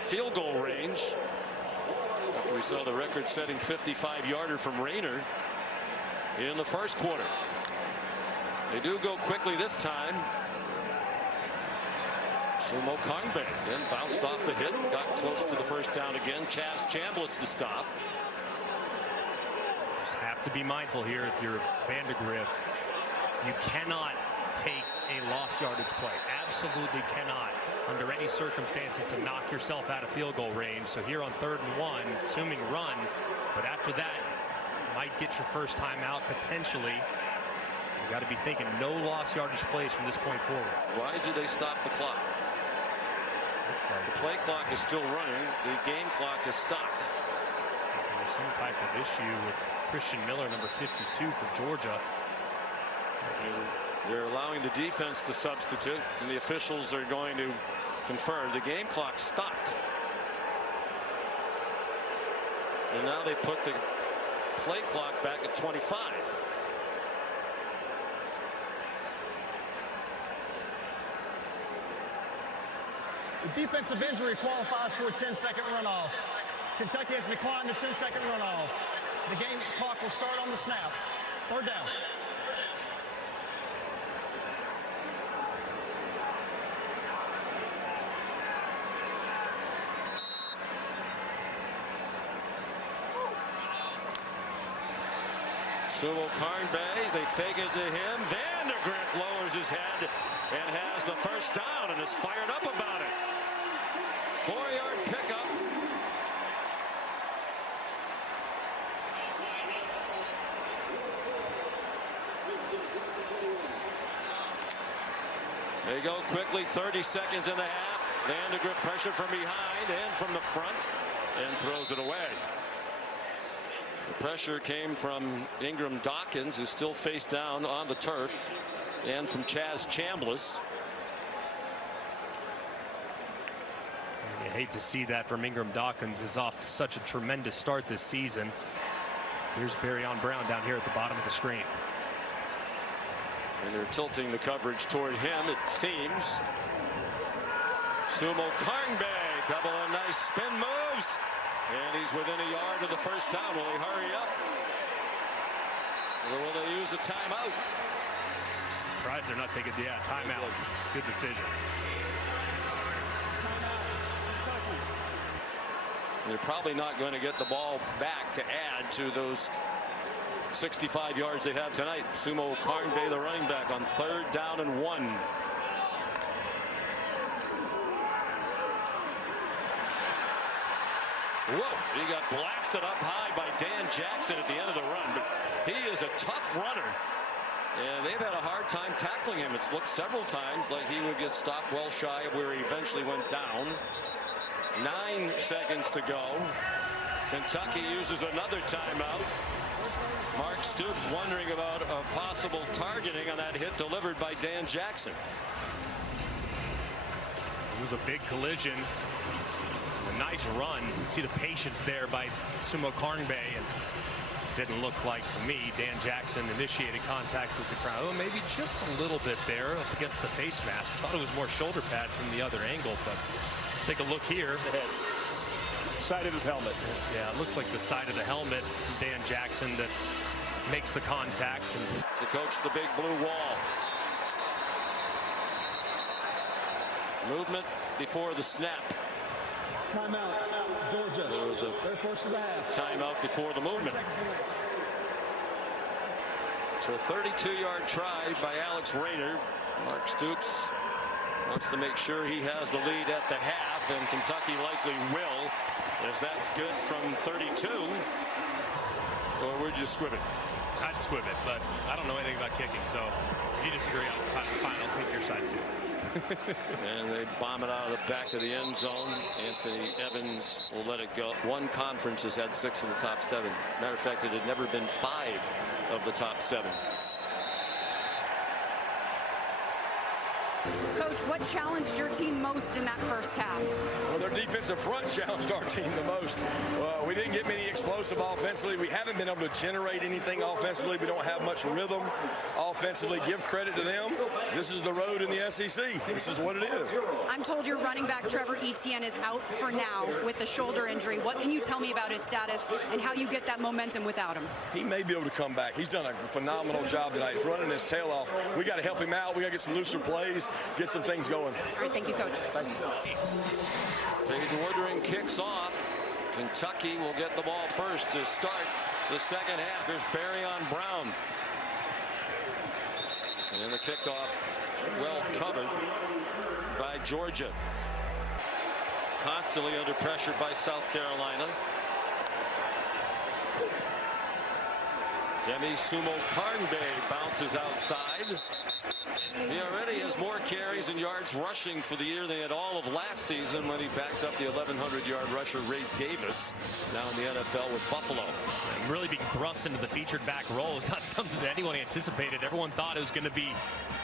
field goal range after we saw the record-setting 55-yarder from Rayner in the first quarter. They do go quickly this time. Sumo Karngbae then bounced off the hit, got close to the first down again. Chaz Chambliss the stop. Just have to be mindful here if you're Vandegrift. You cannot take a lost yardage play. Absolutely cannot, under any circumstances, to knock yourself out of field goal range. So here on 3rd and 1, assuming run, but after that, might get your first time out potentially. You got to be thinking no lost yardage plays from this point forward. Why did they stop the clock? The play clock is still running. The game clock is stopped. There's some type of issue with Christian Miller, number 52 for Georgia. They're allowing the defense to substitute, and the officials are going to confirm the game clock stopped. And now they've put the play clock back at 25. The defensive injury qualifies for a 10-second runoff. Kentucky has declined the 10-second runoff. The game clock will start on the snap. 3rd down. Sumo Karngbae, they fake it to him. Vandegrift lowers his head and has the first down and is fired up about it. 4-yard pickup. go quickly, 30 seconds in the half. Vandegrift pressure from behind and from the front and throws it away. The pressure came from Ingram Dawkins, who's still face down on the turf, and from Chaz Chambliss. You hate to see that from Ingram Dawkins, is off to such a tremendous start this season. Here's Barryon Brown down here at the bottom of the screen. And they're tilting the coverage toward him, it seems. Sumo Karngbae, couple of nice spin moves. And he's within a yard of the first down. Will he hurry up? Or will they use a timeout? Surprised they're not taking, timeout. Good decision. They're probably not going to get the ball back to add to those 65 yards they have tonight. Sumo Karngbae, the running back, on 3rd down and 1. Whoa, he got blasted up high by Dan Jackson at the end of the run, but he is a tough runner. And they've had a hard time tackling him. It's looked several times like he would get stopped well shy of where he eventually went down. 9 seconds to go. Kentucky uses another timeout. Mark Stoops wondering about a possible targeting on that hit delivered by Dan Jackson. It was a big collision. A nice run. You see the patience there by Sumo Karngbae. And didn't look like, to me, Dan Jackson initiated contact with the crowd. Well, maybe just a little bit there up against the face mask. Thought it was more shoulder pad from the other angle, but let's take a look here. The head. Side of his helmet. Yeah, it looks like the side of the helmet. Dan Jackson that makes the contact. And to coach the big blue wall. Movement before the snap. Timeout, Georgia. There was a Their first of the half. timeout before the movement. So a 32-yard try by Alex Rayner. Mark Stoops wants to make sure he has the lead at the half, and Kentucky likely will, as that's good from 32. Or would you squib it? I'd squib it, but I don't know anything about kicking, so if you disagree, I'll take your side too. And they bomb it out of the back of the end zone. Anthony Evans will let it go. One conference has had 6 of the top 7. Matter of fact, it had never been 5 of the top 7. Coach, what challenged your team most in that first half? Well, their defensive front challenged our team the most. We didn't get many explosive offensively. We haven't been able to generate anything offensively. We don't have much rhythm offensively. Give credit to them. This is the road in the SEC. This is what it is. I'm told your running back Trevor Etienne is out for now with the shoulder injury. What can you tell me about his status and how you get that momentum without him? He may be able to come back. He's done a phenomenal job tonight. He's running his tail off. We got to help him out. We got to get some looser plays, get some things going. All right, thank you, Coach. Thank you. Peyton Woodring kicks off. Kentucky will get the ball first to start the second half. Here's Barryon Brown. And the kickoff well covered by Georgia. Constantly under pressure by South Carolina. Demi Sumo Karngbae bounces outside. He already has more carries and yards rushing for the year than he had all of last season when he backed up the 1,100-yard rusher Ray Davis now in the NFL with Buffalo. And really being thrust into the featured back role is not something that anyone anticipated. Everyone thought it was going to be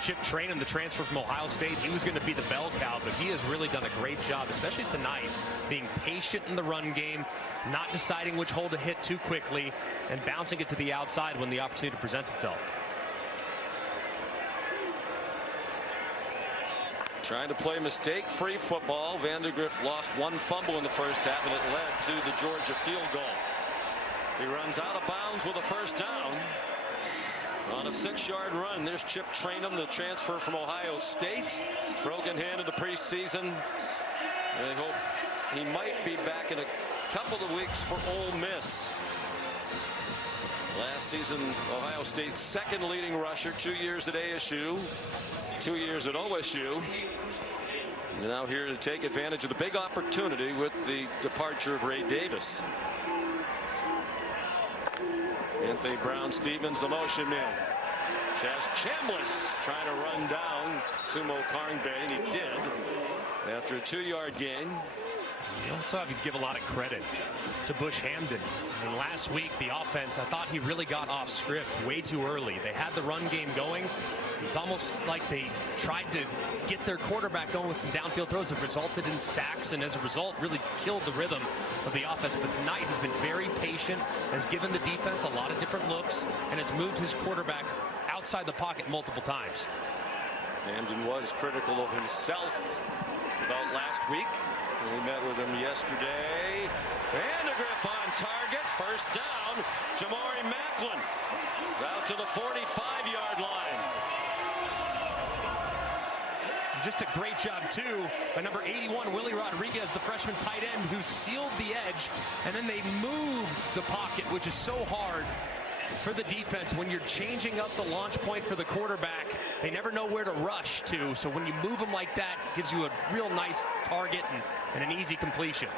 Chip Trayanum, the transfer from Ohio State. He was going to be the bell cow, but he has really done a great job, especially tonight, being patient in the run game, not deciding which hole to hit too quickly, and bouncing it to the outside when the opportunity presents itself. Trying to play mistake-free football. Vandegrift lost 1 fumble in the first half, and it led to the Georgia field goal. He runs out of bounds with a first down on a 6-yard run. There's Chip Trayanum, the transfer from Ohio State. Broken hand in the preseason. They hope he might be back in a couple of weeks for Ole Miss. Last season, Ohio State's 2nd leading rusher, 2 years at ASU. 2 years at OSU. And now here to take advantage of the big opportunity with the departure of Ray Davis. Anthony Brown Stevens, the motion man. Chaz Chambliss trying to run down Sumo Karngbe, and he did after a 2-yard gain. You also have to give a lot of credit to Bush Hamden. And last week, the offense, I thought he really got off script way too early. They had the run game going. It's almost like they tried to get their quarterback going with some downfield throws that resulted in sacks, and as a result, really killed the rhythm of the offense. But tonight, he's been very patient, has given the defense a lot of different looks, and has moved his quarterback outside the pocket multiple times. Hamden was critical of himself about last week. We met with him yesterday. Vandegrift on target. First down. Jamari Macklin out to the 45-yard line. Just a great job, too, by number 81, Willie Rodriguez, the freshman tight end, who sealed the edge. And then they moved the pocket, which is so hard for the defense when you're changing up the launch point for the quarterback. They never know where to rush to, so when you move them like that, it gives you a real nice target and an easy completion.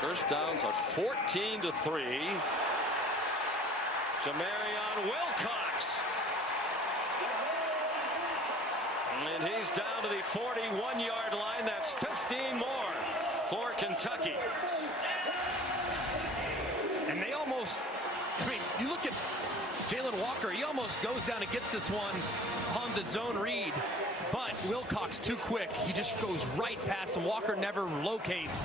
First downs are 14-3. Jamarion Wilcox, and he's down to the 41-yard line. That's 15 more for Kentucky. And they almost, I mean, you look at Jalen Walker, he almost goes down and gets this one on the zone read, but Wilcox too quick. He just goes right past him. Walker never locates,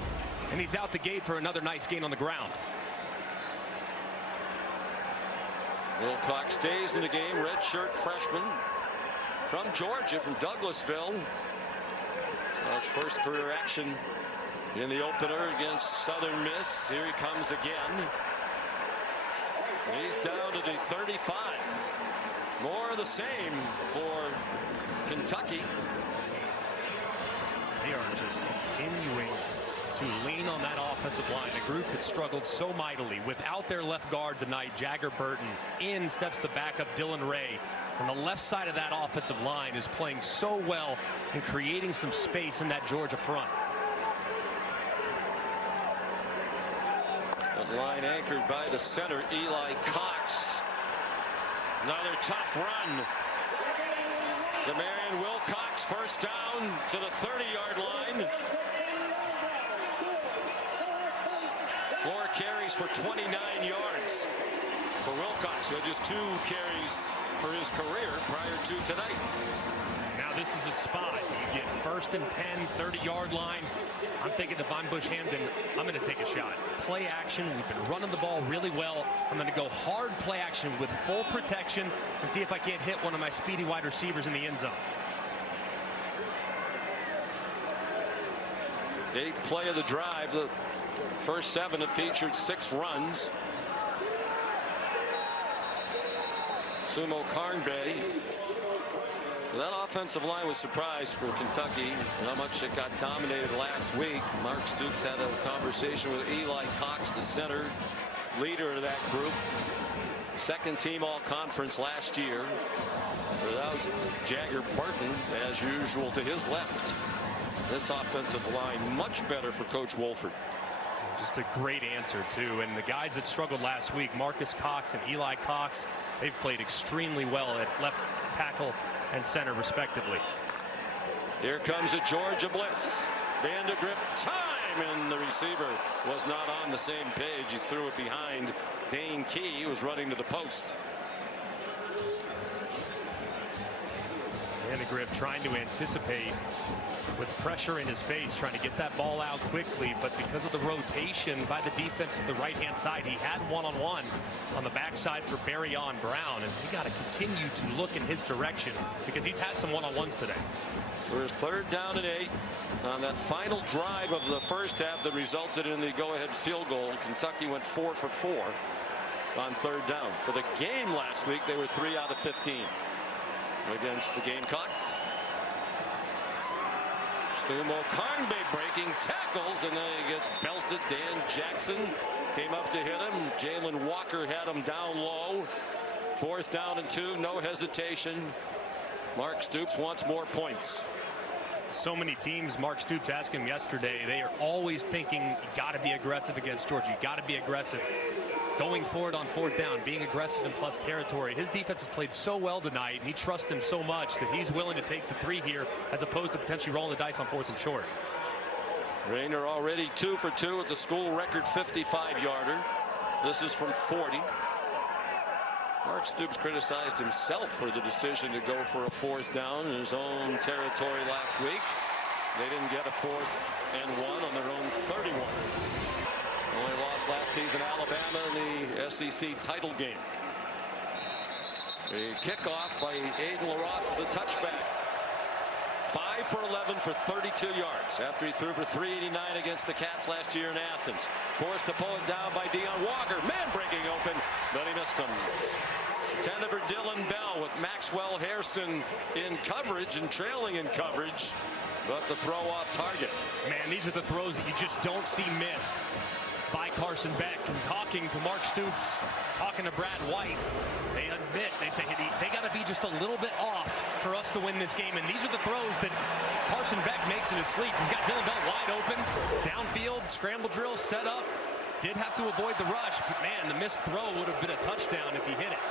and he's out the gate for another nice gain on the ground. Wilcox stays in the game, redshirt freshman from Georgia, from Douglasville. His first career action in the opener against Southern Miss. Here he comes again. He's down to the 35. More of the same for Kentucky. They are just continuing to lean on that offensive line, a group that struggled so mightily. Without their left guard tonight, Jagger Burton, in steps the backup Dylan Ray. And the left side of that offensive line is playing so well and creating some space in that Georgia front. The line anchored by the center, Eli Cox. Another tough run. Jamarion Wilcox, first down to the 30-yard line. 4 carries for 29 yards for Wilcox, who had just 2 carries for his career prior to tonight. Now this is a spot. You get first and 10, 30-yard line. I'm thinking if I'm Bush Hamden, I'm going to take a shot. Play action. We've been running the ball really well. I'm going to go hard play action with full protection and see if I can't hit one of my speedy wide receivers in the end zone. 8th play of the drive. The first 7 have featured 6 runs. Sumo Karngbe. That offensive line was surprised for Kentucky, how much it got dominated last week. Mark Stoops had a conversation with Eli Cox, the center leader of that group. 2nd team all-conference last year. Without Jagger Burton, as usual, to his left. This offensive line much better for Coach Wolford. Just a great answer, too. And the guys that struggled last week, Marcus Cox and Eli Cox, they've played extremely well at left tackle and center, respectively. Here comes a Georgia blitz. Vandegrift, time, and the receiver was not on the same page. He threw it behind Dane Key, who was running to the post. Vandegrift trying to anticipate with pressure in his face, trying to get that ball out quickly, but because of the rotation by the defense to the right-hand side, he had one-on-one on the backside for Barryon Brown, and he got to continue to look in his direction because he's had some one-on-ones today. For his 3rd down and 8 on that final drive of the first half that resulted in the go-ahead field goal, Kentucky went 4 for 4 on 3rd down. For the game last week, they were 3 out of 15 against the Gamecocks. Sumo Karngbe breaking tackles, and then he gets belted. Dan Jackson came up to hit him. Jalen Walker had him down low. 4th down and 2, no hesitation. Mark Stoops wants more points. So many teams, Mark Stoops asked him yesterday, they are always thinking, you got to be aggressive against Georgia. You got to be aggressive. going for it on 4th down, being aggressive in plus territory. His defense has played so well tonight, and he trusts him so much that he's willing to take the 3 here as opposed to potentially rolling the dice on 4th and short. Rayner already 2 for 2 with the school record 55-yarder. This is from 40. Mark Stoops criticized himself for the decision to go for a 4th down in his own territory last week. They didn't get a 4th and 1 on their own 31. Only lost last season Alabama in the SEC title game. A kickoff by Aiden LaRosse is a touchback. 5 for 11 for 32 yards after he threw for 389 against the Cats last year in Athens. Forced to pull it down by Deion Walker. Man breaking open, but he missed him. 10 for Dylan Bell with Maxwell Hairston in coverage and trailing in coverage, but the throw off target. Man, these are the throws that you just don't see missed by Carson Beck. And talking to Mark Stoops, talking to Brad White, they admit, they say they got to be just a little bit off for us to win this game. And these are the throws that Carson Beck makes in his sleep. He's got Dylan Bell wide open, downfield, scramble drill set up. Did have to avoid the rush, but man, the missed throw would have been a touchdown if he hit it.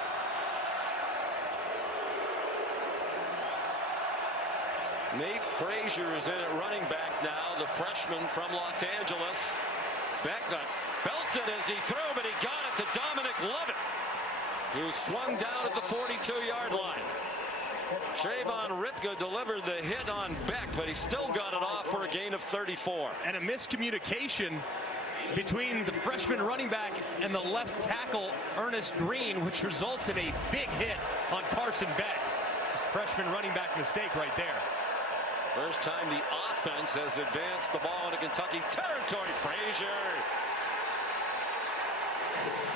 Nate Frazier is in at running back now, the freshman from Los Angeles. Beck got belted as he threw, but he got it to Dominic Lovett, who swung down at the 42-yard line. Trayvon Ripka delivered the hit on Beck, but he still got it off for a gain of 34. And a miscommunication between the freshman running back and the left tackle, Ernest Green, which results in a big hit on Carson Beck. Just freshman running back mistake right there. First time the offense has advanced the ball into Kentucky territory. Frazier.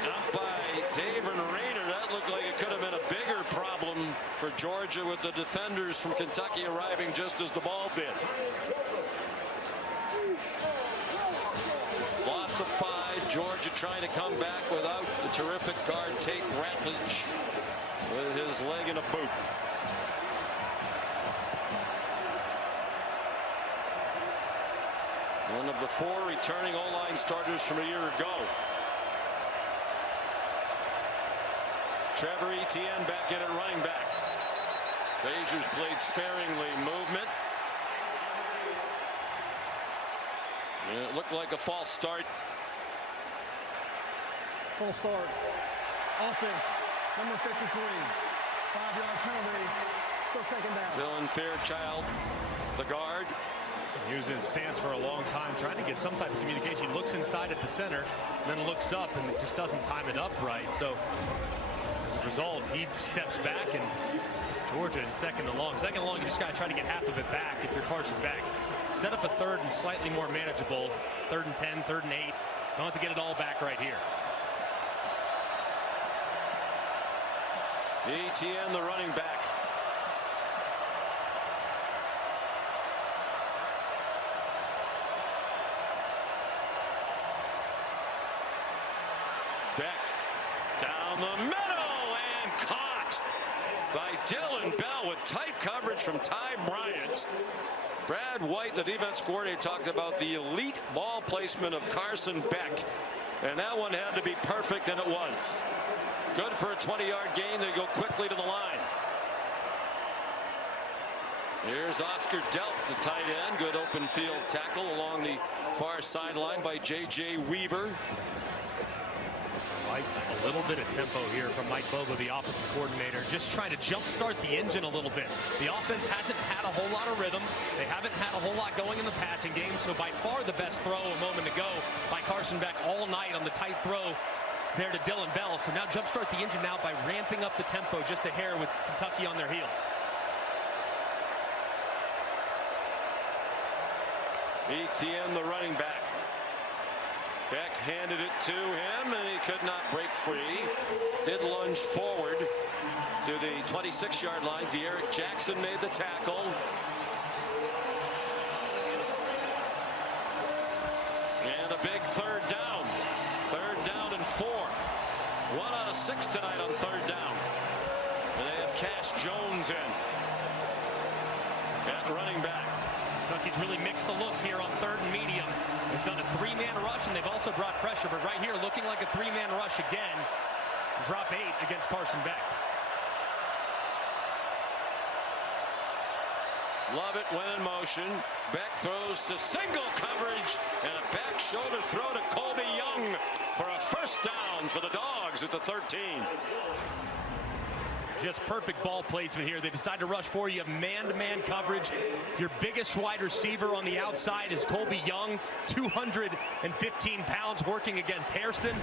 Dumped by David Rayner. That looked like it could have been a bigger problem for Georgia with the defenders from Kentucky arriving just as the ball did. Loss of 5. Georgia trying to come back without the terrific guard Tate Ratledge with his leg in a boot. One of the 4 returning O-line starters from a year ago. Trevor Etienne back in at running back. Frazier's played sparingly. Movement. And it looked like a false start. Full start. Offense. Number 53. 5-yard penalty. Still second down. Dylan Fairchild, the guard. He was in his stance for a long time, trying to get some type of communication. He looks inside at the center, then looks up, and it just doesn't time it up right. So as a result, he steps back, and Georgia in second and long. Second and long, you just got to try to get half of it back if you're Carson Beck. Set up a 3rd and slightly more manageable. 3rd and 10, 3rd and 8. Don't have to get it all back right here. Etienne, the running back. Beck down the middle and caught by Dylan Bell with tight coverage from Ty Bryant. Brad White, the defense coordinator, talked about the elite ball placement of Carson Beck, and that one had to be perfect, and it was. Good for a 20-yard gain. They go quickly to the line. Here's Oscar Delp, the tight end. Good open field tackle along the far sideline by J.J. Weaver. A little bit of tempo here from Mike Bobo, the offensive coordinator, just trying to jumpstart the engine a little bit. The offense hasn't had a whole lot of rhythm. They haven't had a whole lot going in the passing game. So by far the best throw a moment ago by Carson Beck all night on the tight throw there to Dylan Bell. So now jumpstart the engine now by ramping up the tempo just a hair with Kentucky on their heels. Etienne, the running back. Beck handed it to him, and he could not break free. Did lunge forward to the 26-yard line. De'Eric Jackson made the tackle. And a big 3rd down. 3rd down and 4. 1 out of 6 tonight on 3rd down. And they have Cash Jones in at running back. Kentucky's really mixed the looks here on 3rd and medium. They've done a 3-man rush Carson, they've also brought pressure, but right here looking like a three-man rush again. Drop 8 against Carson Beck. Love it when in motion. Beck throws to single coverage and a back shoulder throw to Colby Young for a first down for the Dogs at the 13. Just perfect ball placement here. They decide to rush for you. You have man-to-man coverage. Your biggest wide receiver on the outside is Colby Young, 215 pounds, working against Hairston.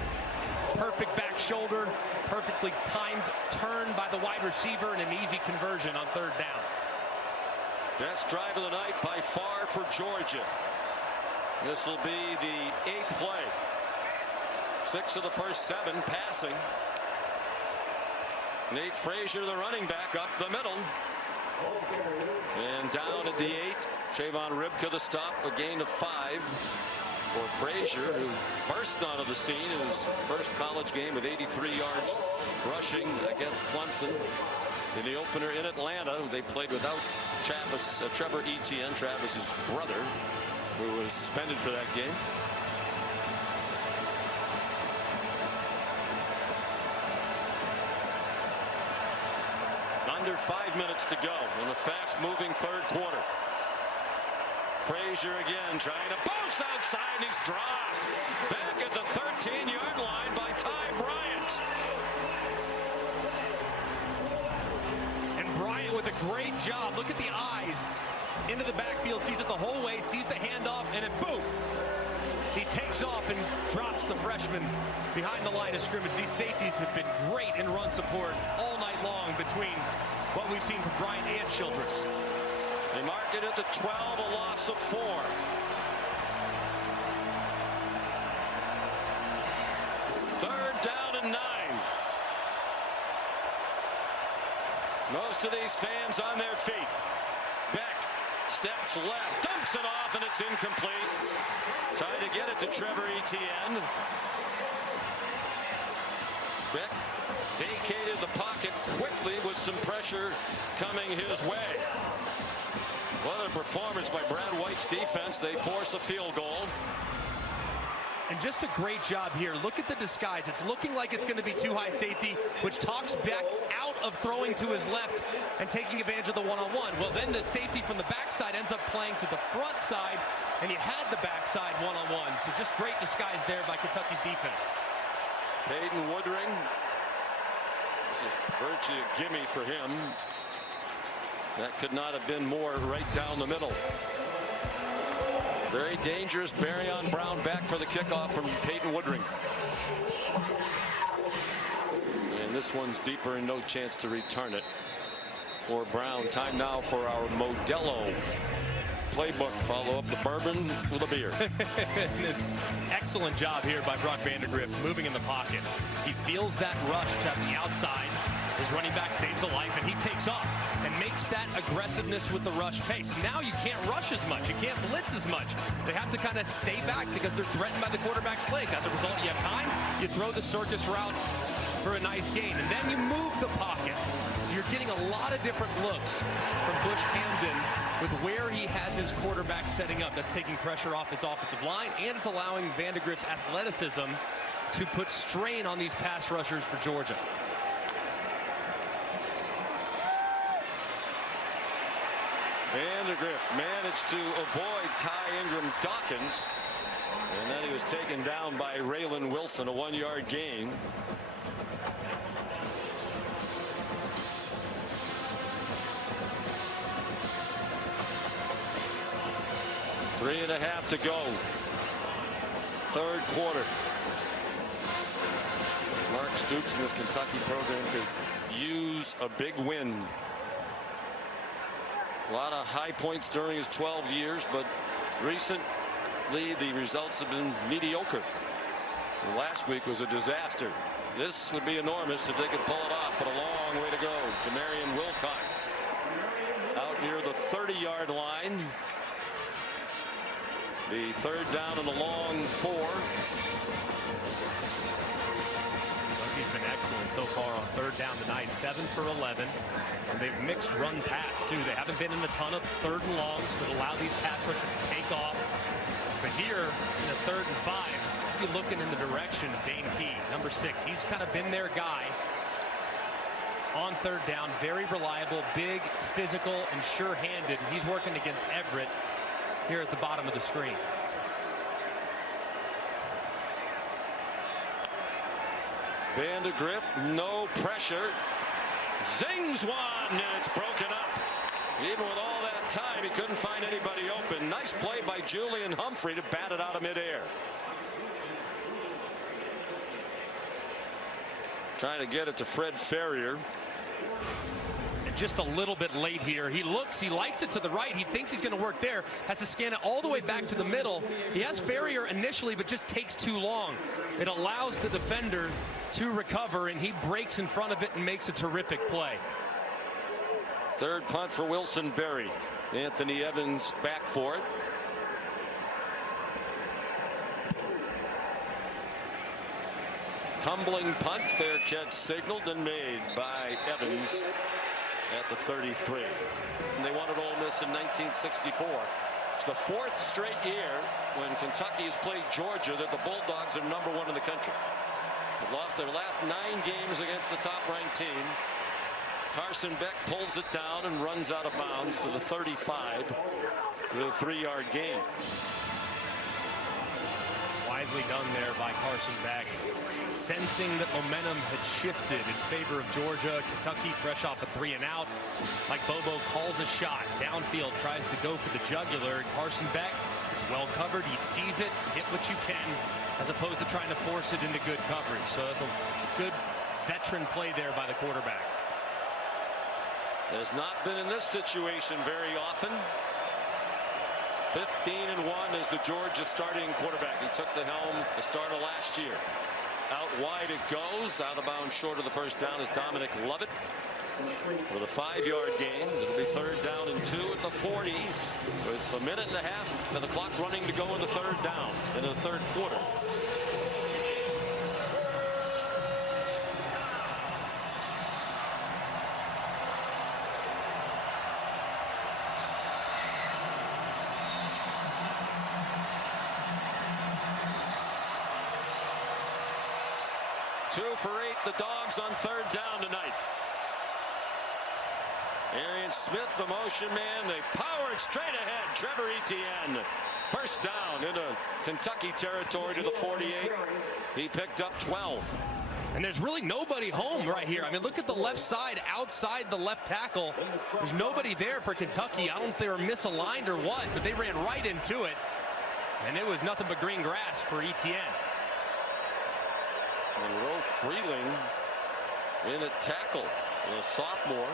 Perfect back shoulder, perfectly timed turn by the wide receiver, and an easy conversion on third down. Best drive of the night by far for Georgia. This will be the 8th play. 6 of the first 7 passing. Nate Frazier, the running back, up the middle. And down at the 8. Trayvon Ribka the stop, a gain of 5 for Frazier, who burst onto the scene in his first college game with 83 yards rushing against Clemson. In the opener in Atlanta, they played without Trevor Etienne, Travis's brother, who was suspended for that game. Under 5 minutes to go in a fast-moving third quarter. Frazier again trying to bounce outside, and he's dropped. Back at the 13-yard line by Ty Bryant. Bryant with a great job. Look at the eyes into the backfield, sees it the whole way, sees the handoff, and then boom, he takes off and drops the freshman behind the line of scrimmage. These safeties have been great in run support all night long between what we've seen from Bryant and Childress. They mark it at the 12, a loss of 4. Third down and 9. Most of these fans on their feet. Beck steps left, dumps it off, and it's incomplete. Trying to get it to Trevor Etienne. Beck vacated the pocket quickly with some pressure coming his way. What a performance by Brad White's defense. They force a field goal. And just a great job here. Look at the disguise. It's looking like it's going to be too high safety, which talks Beck out of throwing to his left and taking advantage of the one-on-one. Well, then the safety from the backside ends up playing to the front side, and you had the backside one-on-one. So just great disguise there by Kentucky's defense. Peyton Woodring. This is virtually a gimme for him. That could not have been more right down the middle. Very dangerous. Barryon Brown back for the kickoff from Peyton Woodring. And this one's deeper and no chance to return it for Brown. Time now for our Modelo playbook. Follow up the bourbon with a beer. And it's excellent job here by Brock Vandegrift moving in the pocket. He feels that rush at the outside. His running back saves a life, and he takes off and makes that aggressiveness with the rush pace. And now you can't rush as much. You can't blitz as much. They have to kind of stay back because they're threatened by the quarterback's legs. As a result, you have time. You throw the circus route for a nice gain, and then you move the pocket. So you're getting a lot of different looks from Bush Camden with where he has his quarterback setting up. That's taking pressure off his offensive line, and it's allowing Vandegrift's athleticism to put strain on these pass rushers for Georgia. Vandegrift managed to avoid Ty Ingram Dawkins, and then he was taken down by Raylan Wilson, a 1-yard gain. Three and a half to go. Third quarter. Mark Stoops and this Kentucky program could use a big win. A lot of high points during his 12 years, but recently the results have been mediocre. And last week was a disaster. This would be enormous if they could pull it off, but a long way to go. Jamarian Wilcox out near the 30-yard line. The third down and a long 4. He's been excellent so far on third down tonight. 7 for 11. And they've mixed run pass too. They haven't been in a ton of third and longs that allow these pass rushers to take off But here in the 3rd and 5, you're looking in the direction of Dane Key, number 6. He's kind of been their guy on 3rd down. Very reliable, big, physical, and sure-handed. He's working against Everett here at the bottom of the screen. Vandegrift, no pressure. Zings one, and it's broken up. Even with all that time, he couldn't find anybody open. Nice play by Julian Humphrey to bat it out of midair. Trying to get it to Fred Ferrier. And just a little bit late here. He looks, he likes it to the right. He thinks he's going to work there. Has to scan it all the way back to the middle. He has Ferrier initially, but just takes too long. It allows the defender to recover, and he breaks in front of it and makes a terrific play. 3rd punt for Wilson Berry. Anthony Evans back for it. Tumbling punt, fair catch signaled and made by Evans at the 33. And they won at Ole Miss in 1964. It's the 4th straight year when Kentucky has played Georgia that the Bulldogs are #1 in the country. They've lost their last 9 games against the top-ranked team. Carson Beck pulls it down and runs out of bounds to the 35 with a 3-yard gain. Wisely done there by Carson Beck. Sensing that momentum had shifted in favor of Georgia. Kentucky fresh off a 3-and-out. Mike Bobo calls a shot. Downfield tries to go for the jugular. Carson Beck is well covered. He sees it. Hit what you can, as opposed to trying to force it into good coverage. So that's a good veteran play there by the quarterback. Has not been in this situation very often. 15-1 as the Georgia starting quarterback. He took the helm the start of last year. Out wide it goes. Out of bounds short of the first down is Dominic Lovett with a 5-yard gain. It'll be 3rd down and 2 at the 40 with a minute and a half of the clock running to go in the 3rd down in the 3rd quarter. Two for 8, the Dogs on 3rd down tonight. Arian Smith, the motion man. They power it straight ahead. Trevor Etienne. 1st down into Kentucky territory to the 48. He picked up 12. And there's really nobody home right here. I mean, look at the left side outside the left tackle. There's nobody there for Kentucky. I don't know if they were misaligned or what, but they ran right into it. And it was nothing but green grass for Etienne. Monroe Freeling in at tackle, a sophomore.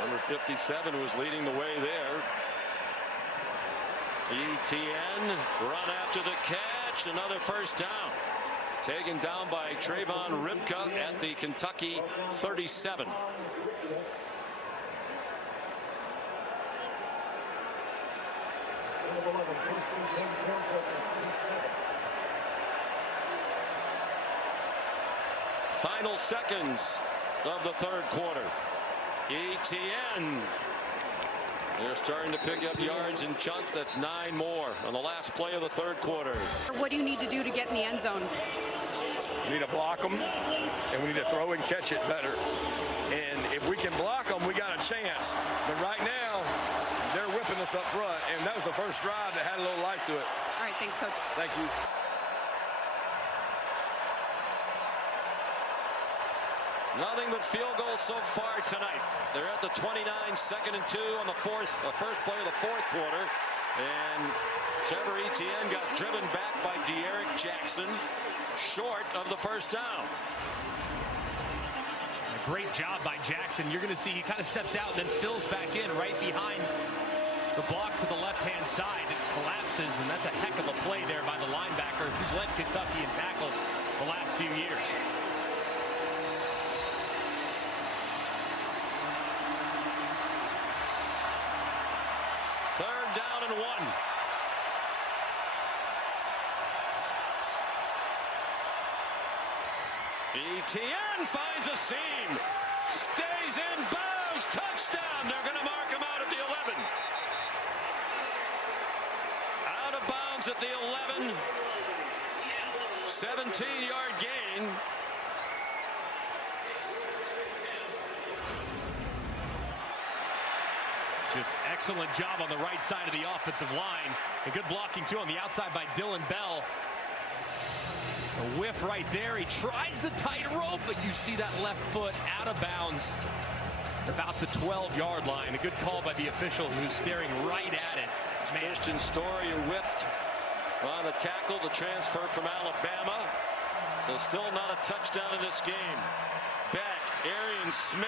Number 57 was leading the way there. Etienne run after the catch, another 1st down. Taken down by Trayvon Ribka at the Kentucky 37. Final seconds of the 3rd quarter. Etienne. They're starting to pick up yards in chunks. That's 9 more on the last play of the 3rd quarter. What do you need to do to get in the end zone? We need to block them, and we need to throw and catch it better. And if we can block them, we got a chance. But right now, they're whipping us up front, and that was the first drive that had a little life to it. All right, thanks, Coach. Thank you. Nothing but field goals so far tonight. They're at the 29, 2nd and 2 on the first play of the 4th quarter. And Trevor Etienne got driven back by De'Eric Jackson short of the 1st down. A great job by Jackson. You're going to see he kind of steps out and then fills back in right behind the block to the left-hand side. It collapses, and that's a heck of a play there by the linebacker who's led Kentucky in tackles the last few years. Third down and 1. Etienne finds a seam. Stays in bounds. Touchdown. They're going to mark him out at the 11. out of bounds at the 11. 17-yard gain. Just excellent job on the right side of the offensive line. And good blocking, too, on the outside by Dylan Bell. A whiff right there. He tries the tightrope, but you see that left foot out of bounds about the 12-yard line. A good call by the official who's staring right at it. Christian Story whiffed on the tackle, the transfer from Alabama. So still not a touchdown in this game. Beck, Arian Smith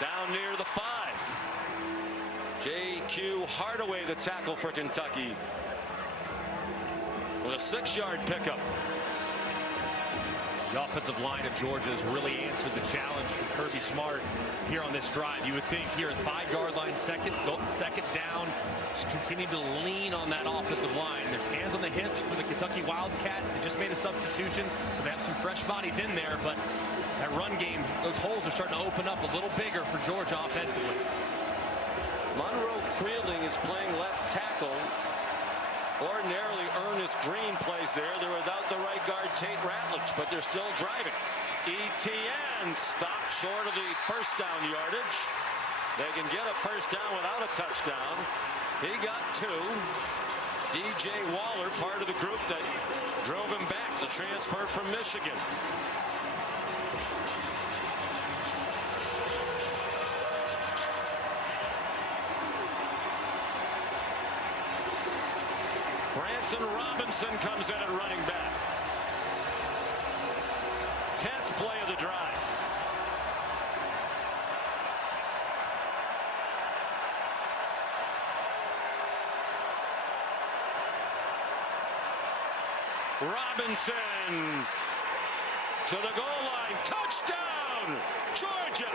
down near the 5. J.Q. Hardaway, the tackle for Kentucky, with a 6-yard pickup. The offensive line of Georgia has really answered the challenge from Kirby Smart here on this drive. You would think here at the 5-yard line, second down, just continue to lean on that offensive line. There's hands on the hips for the Kentucky Wildcats. They just made a substitution, so they have some fresh bodies in there, but that run game, those holes are starting to open up a little bigger for Georgia offensively. Monroe Freeling is playing left tackle. Ordinarily, Ernest Green plays there. They're without the right guard, Tate Ratledge, but they're still driving. Etienne stopped short of the first down yardage. They can get a first down without a touchdown. He got 2. DJ Waller, part of the group that drove him back, the transfer from Michigan. Branson Robinson comes in at running back. 10th play of the drive. Robinson to the goal line. Touchdown, Georgia.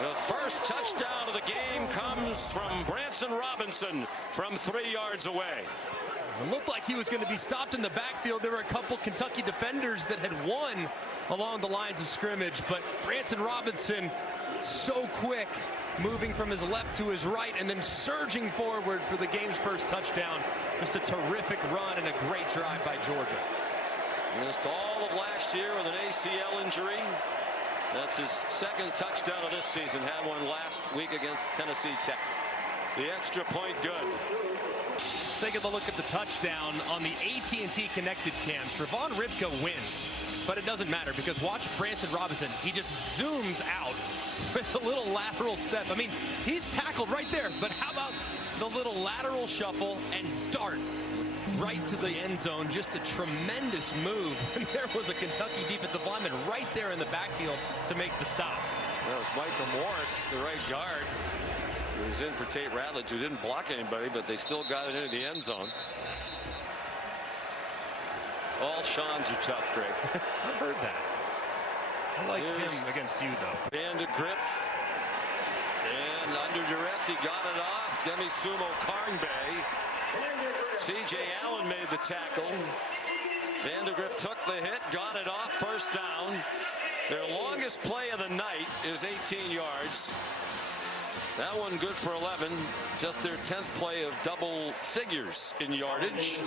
The first touchdown of the game comes from Branson Robinson from 3 yards away. It looked like he was going to be stopped in the backfield. There were a couple Kentucky defenders that had won along the lines of scrimmage, but Branson Robinson so quick, moving from his left to his right and then surging forward for the game's first touchdown. Just a terrific run and a great drive by Georgia. Missed all of last year with an ACL injury. That's his second touchdown of this season. Had one last week against Tennessee Tech. The extra point good. Let's take a look at the touchdown on the AT&T connected cam. Trevon Ribka wins, but it doesn't matter because watch Branson Robinson. He just zooms out with a little lateral step. I mean, he's tackled right there, but how about the little lateral shuffle and dart right to the end zone? Just a tremendous move. And there was a Kentucky defensive lineman right there in the backfield to make the stop. That was Michael Morris, the right guard. He was in for Tate Ratledge, who didn't block anybody, but they still got it into the end zone. All Seans are tough, Greg. I've heard that. I like him against you, though. Vandegrift. And under duress, he got it off. Demi Sumo Karnbay. C.J. Allen made the tackle. Vandegrift took the hit, got it off, first down. Their longest play of the night is 18 yards. That one good for 11. Just their 10th play of double figures in yardage.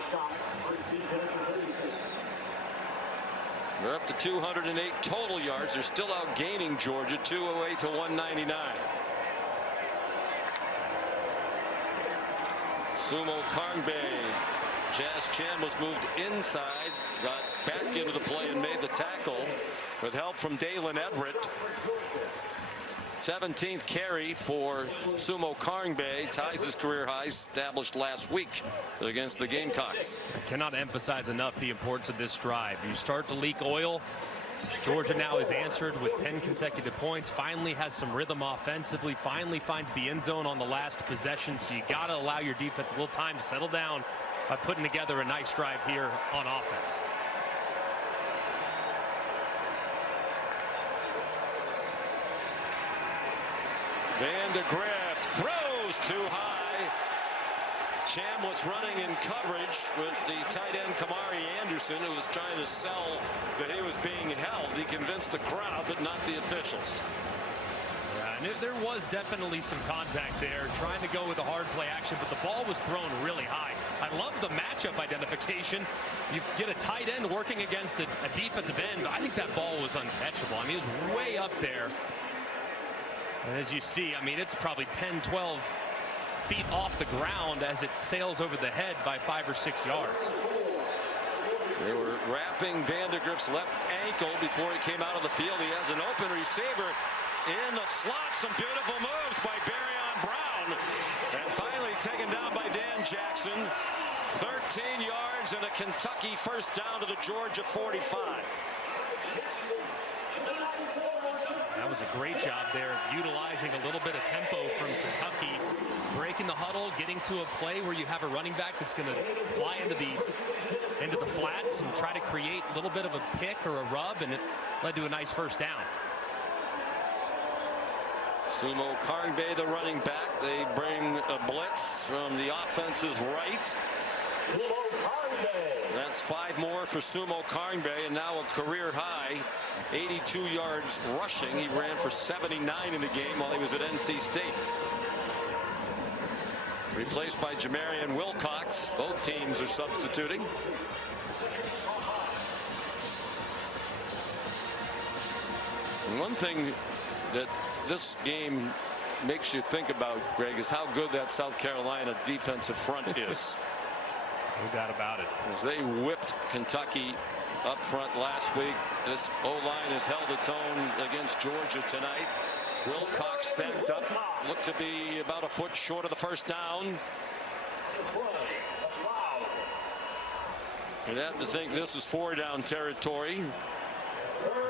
They're up to 208 total yards. They're still outgaining Georgia, 208 to 199. Sumo Karnbay. Jazz Chan was moved inside, got back into the play and made the tackle with help from Dalen Everett. 17th carry for Sumo Karnbay, ties his career high established last week against the Gamecocks. I cannot emphasize enough the importance of this drive. You start to leak oil. Georgia now is answered with 10 consecutive points, finally has some rhythm offensively, finally finds the end zone on the last possession. So you got to allow your defense a little time to settle down by putting together a nice drive here on offense. Vandegrift throws too high. Cham was running in coverage with the tight end Kamari Anderson, who was trying to sell that he was being held. He convinced the crowd, but not the officials. Yeah, and there was definitely some contact there, trying to go with a hard play action, but the ball was thrown really high. I love the matchup identification. You get a tight end working against a defensive end. I think that ball was uncatchable. I mean, it was way up there. And as you see, I mean, it's probably 10, 12 feet off the ground as it sails over the head by 5 or 6 yards. They were wrapping Vandegrift's left ankle before he came out of the field. He has an open receiver in the slot. Some beautiful moves by Barryon Brown. And finally taken down by Dan Jackson. 13 yards and a Kentucky first down to the Georgia 45. That was a great job there, utilizing a little bit of tempo from Kentucky, breaking the huddle, getting to a play where you have a running back that's going to fly into the flats and try to create a little bit of a pick or a rub, and it led to a nice first down. Sumo Karngbe, the running back. They bring a blitz from the offense's right. That's 5 more for Sumo Karngbe, and now a career high 82 yards rushing. He ran for 79 in the game while he was at NC State. Replaced by Jamarian Wilcox. Both teams are substituting. And one thing that this game makes you think about, Greg, is how good that South Carolina defensive front is. No doubt about it. As they whipped Kentucky up front last week, this O-line has held its own against Georgia tonight. Wilcox stacked up, looked to be about a foot short of the first down. You'd have to think this is 4-down territory.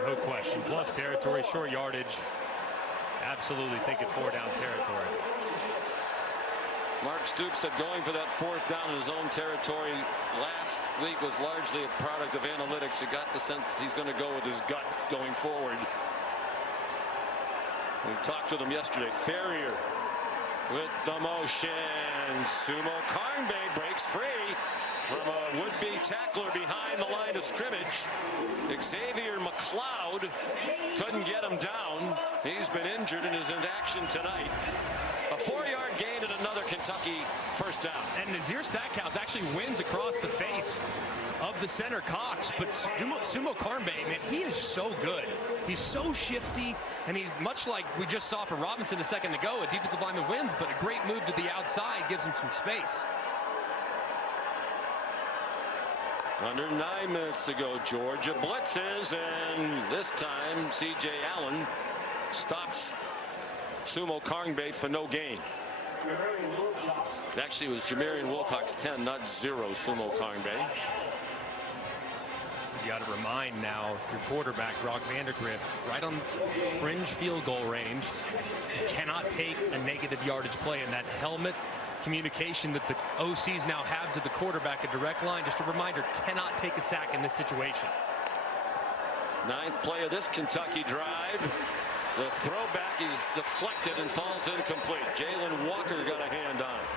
No question. Plus territory, short yardage. Absolutely think it 4-down territory. Mark Stoops said going for that 4th down in his own territory last week was largely a product of analytics. You got the sense he's going to go with his gut going forward. We talked with him yesterday. Ferrier with the motion. Sumo Karngbe breaks free from a would-be tackler behind the line of scrimmage. Xavier McLeod couldn't get him down. He's been injured and is in action tonight. A 4-yard gain and another Kentucky first down. And Nazir Stackhouse actually wins across the face of the center Cox, but Sumo Karngbe, man, he is so good. He's so shifty, and he, much like we just saw for Robinson a second ago, a defensive lineman wins, but a great move to the outside gives him some space. Under 9 minutes to go. Georgia blitzes, and this time C.J. Allen stops Sumo Karngbe for no gain. Actually, it was Jamarian Wilcox 10, not 0 Sumo Karngbe. You got to remind now your quarterback, Brock Vandegrift, right on fringe field goal range. You cannot take a negative yardage play, in that helmet communication that the OCs now have to the quarterback, a direct line. Just a reminder, cannot take a sack in this situation. 9th play of this Kentucky drive. The throwback is deflected and falls incomplete. Jalen Walker got a hand on it.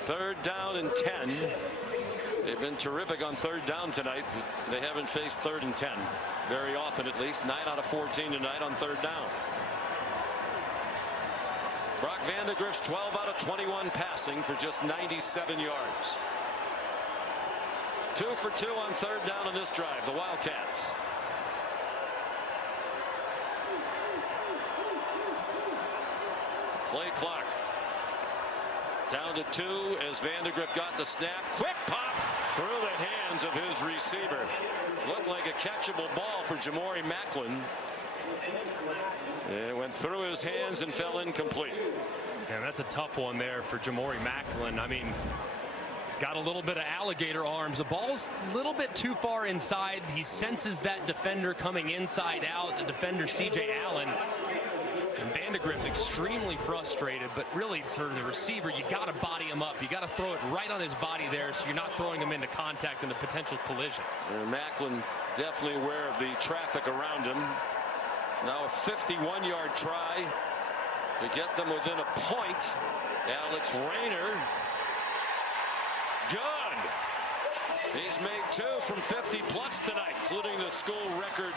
Third down and 10. They've been terrific on 3rd down tonight. They haven't faced 3rd and 10 very often, at least. 9 out of 14 tonight on 3rd down. Brock Vandegrift's 12 out of 21 passing for just 97 yards. 2 for 2 on 3rd down on this drive. The Wildcats. Play clock down to 2 as Vandegrift got the snap. Quick pop through the hands of his receiver. Looked like a catchable ball for Jamori Macklin. It went through his hands and fell incomplete. And that's a tough one there for Jamori Macklin. I mean, got a little bit of alligator arms. The ball's a little bit too far inside. He senses that defender coming inside out, the defender C.J. Allen. And Vandegrift extremely frustrated, but really for the receiver, you got to body him up. You got to throw it right on his body there so you're not throwing him into contact and a potential collision. And Macklin definitely aware of the traffic around him. Now a 51-yard try to get them within a point. Alex Rayner. Good. He's made 2 from 50 plus tonight, including the school record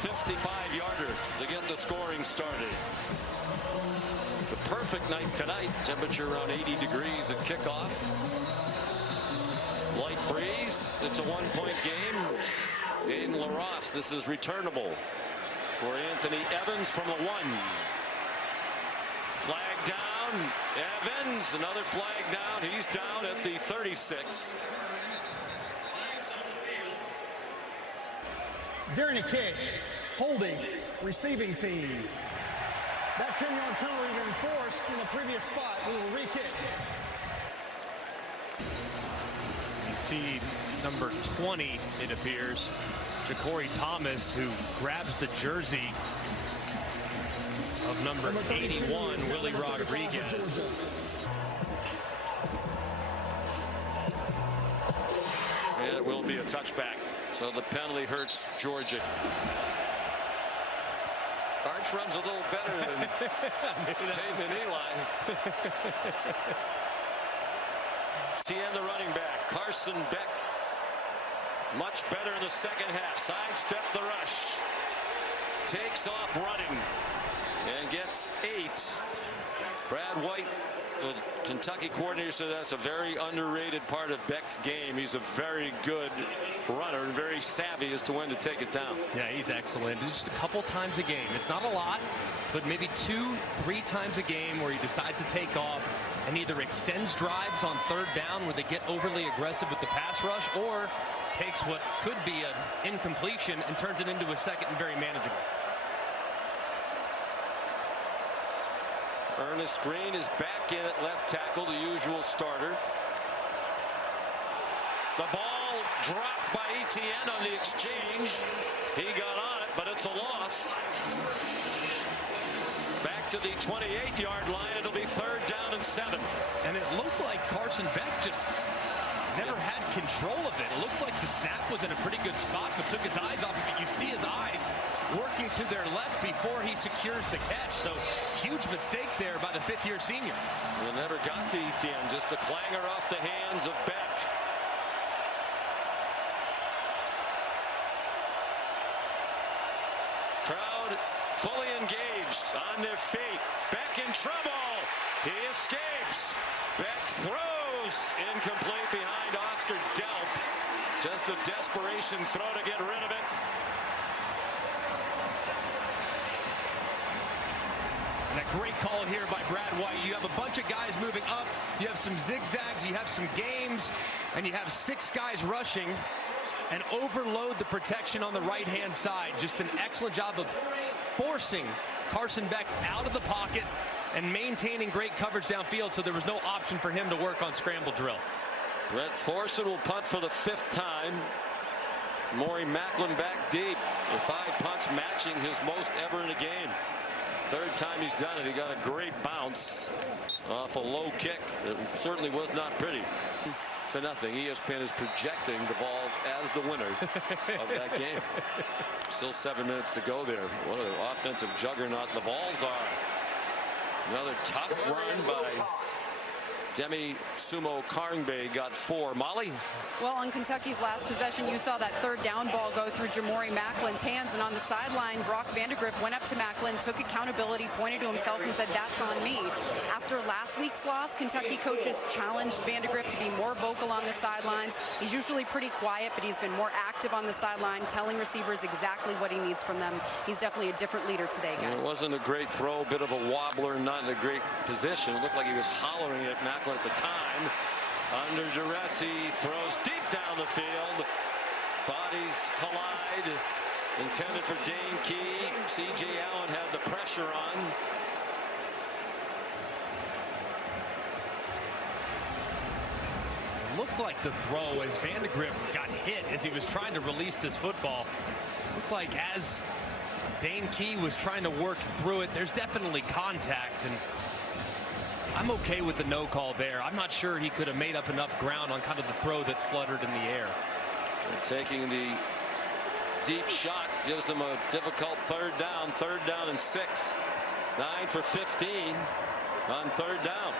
55-yarder to get the scoring started. The perfect night tonight. Temperature around 80 degrees at kickoff. Light breeze. It's a 1-point game in LaRosse. This is returnable for Anthony Evans from the 1. Flag down. Evans, another flag down. He's down at the 36. During a kick, holding, receiving team. That 10-yard penalty enforced in the previous spot. We will re-kick. You see number 20, it appears, Ja'Cory Thomas, who grabs the jersey of number 81, Willie Rodriguez. And it will be a touchback. So the penalty hurts Georgia. Arch runs a little better than Eli. Tien, the running back. Carson Beck. Much better in the second half. Sidestep the rush. Takes off running. And gets 8. Brad White, the Kentucky coordinator, said that's a very underrated part of Beck's game. He's a very good runner and very savvy as to when to take it down. Yeah, he's excellent. Just a couple times a game. It's not a lot, but maybe 2-3 times a game where he decides to take off and either extends drives on 3rd down where they get overly aggressive with the pass rush, or takes what could be an incompletion and turns it into a 2nd and very manageable. Ernest Green is back in at left tackle, the usual starter. The ball dropped by Etienne on the exchange. He got on it, but it's a loss. Back to the 28-yard line. It'll be 3rd down and 7. And it looked like Carson Beck just never had control of it. It looked like the snap was in a pretty good spot, but took his eyes off of it. You see his eyes working to their left before he secures the catch. So huge mistake there by the 5th-year senior. It never got to Etienne, just a clanger off the hands of Beck. Crowd fully engaged on their feet. Beck in trouble. He escapes. Beck throws incomplete behind Oscar Delp. Just a desperation throw to get rid of it. And a great call here by Brad White. You have a bunch of guys moving up. You have some zigzags. You have some games. And you have 6 guys rushing and overload the protection on the right-hand side. Just an excellent job of forcing Carson Beck out of the pocket and maintaining great coverage downfield, so there was no option for him to work on scramble drill. Brett Thorson will punt for the 5th time. Maury Macklin back deep with 5 punts, matching his most ever in a game. 3rd time he's done it. He got a great bounce off a low kick. It certainly was not pretty. To nothing. ESPN is projecting the Vols as the winner of that game. Still 7 minutes to go there. What an offensive juggernaut the Vols are. Another tough run by Demi Sumo Karngbe got 4. Molly? Well, on Kentucky's last possession, you saw that 3rd down ball go through Jamori Macklin's hands, and on the sideline, Brock Vandegrift went up to Macklin, took accountability, pointed to himself, and said, "That's on me." After last week's loss, Kentucky coaches challenged Vandegrift to be more vocal on the sidelines. He's usually pretty quiet, but he's been more active on the sideline, telling receivers exactly what he needs from them. He's definitely a different leader today, guys. It wasn't a great throw, a bit of a wobbler, not in a great position. It looked like he was hollering at Macklin at the time. Under duress, he throws deep down the field. Bodies collide. Intended for Dane Key. C.J. Allen had the pressure on. It looked like the throw as Vandegrift got hit as he was trying to release this football. It looked like as Dane Key was trying to work through it, there's definitely contact, and I'm okay with the no call there. I'm not sure he could have made up enough ground on kind of the throw that fluttered in the air. Taking the deep shot gives them a difficult third down and 6. 9 for 15 on third down.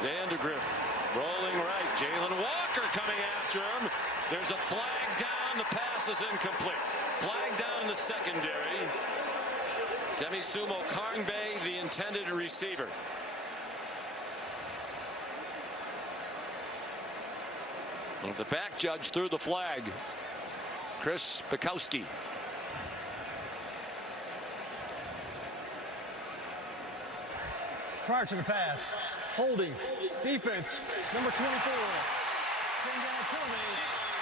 Vandegrift rolling right. Jalen Walker coming after him. There's a flag down. The pass is incomplete. Flag down in the secondary. Demisumo Karngbe, the intended receiver. And the back judge threw the flag. Chris Bukowski. Prior to the pass, holding, defense, number 24. 10 down penalty,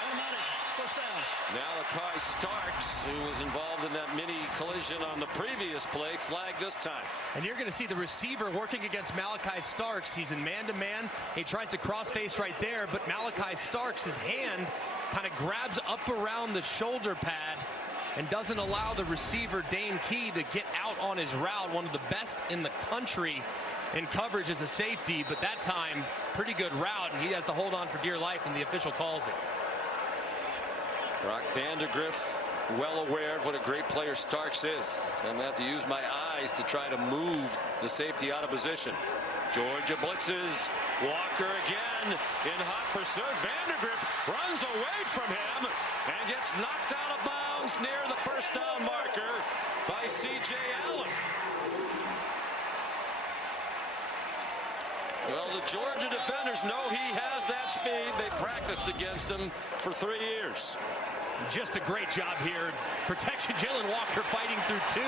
automatic, first down. Malachi Starks, who was involved in that mini collision on the previous play, flagged this time. And you're going to see the receiver working against Malachi Starks. He's in man-to-man. He tries to cross-face right there, but Malachi Starks, his hand kind of grabs up around the shoulder pad and doesn't allow the receiver, Dane Key, to get out on his route. One of the best in the country in coverage as a safety, but that time, pretty good route, and he has to hold on for dear life, and the official calls it. Brock Vandegrift, well aware of what a great player Starks is. So I'm going to have to use my eyes to try to move the safety out of position. Georgia blitzes. Walker again in hot pursuit. Vandegrift runs away from him and gets knocked out of bounds near the first down marker by C.J. Allen. Well, the Georgia defenders know he has that speed. They practiced against him for 3 years. Just a great job here. Protection. Jalen Walker fighting through 2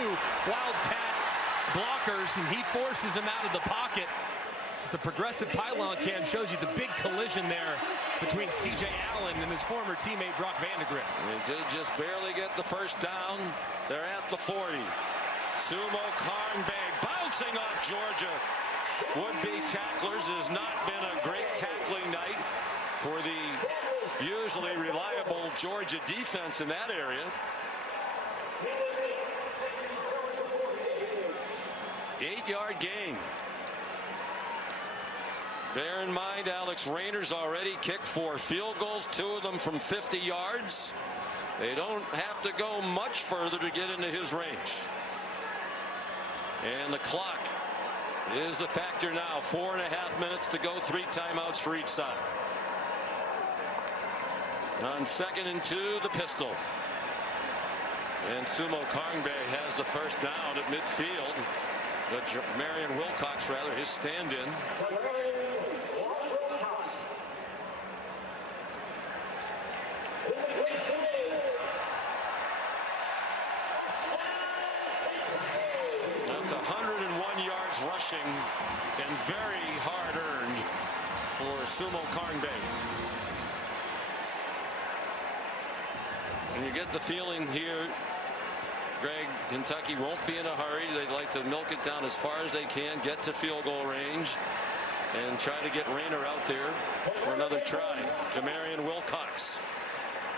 Wildcat blockers, and he forces him out of the pocket. The progressive pylon cam shows you the big collision there between C.J. Allen and his former teammate Brock Vandegrift. They did just barely get the first down. They're at the 40. Sumo Karngbe bouncing off Georgia. Would-be tacklers. It has not been a great tackling night for the usually reliable Georgia defense in that area. 8-yard gain. Bear in mind, Alex Raynor's already kicked 4 field goals, 2 of them from 50 yards. They don't have to go much further to get into his range. And the clock is a factor now. 4.5 minutes to go. 3 timeouts for each side. On 2nd and 2, the pistol. And Sumo Karngbe has the first down at midfield. But Marion Wilcox, rather, his stand-in. That's 101 yards rushing and very hard earned for Sumo Karngbe. And you get the feeling here, Greg, Kentucky won't be in a hurry. They'd like to milk it down as far as they can, get to field goal range, and try to get Rayner out there for another try. Jamarian Wilcox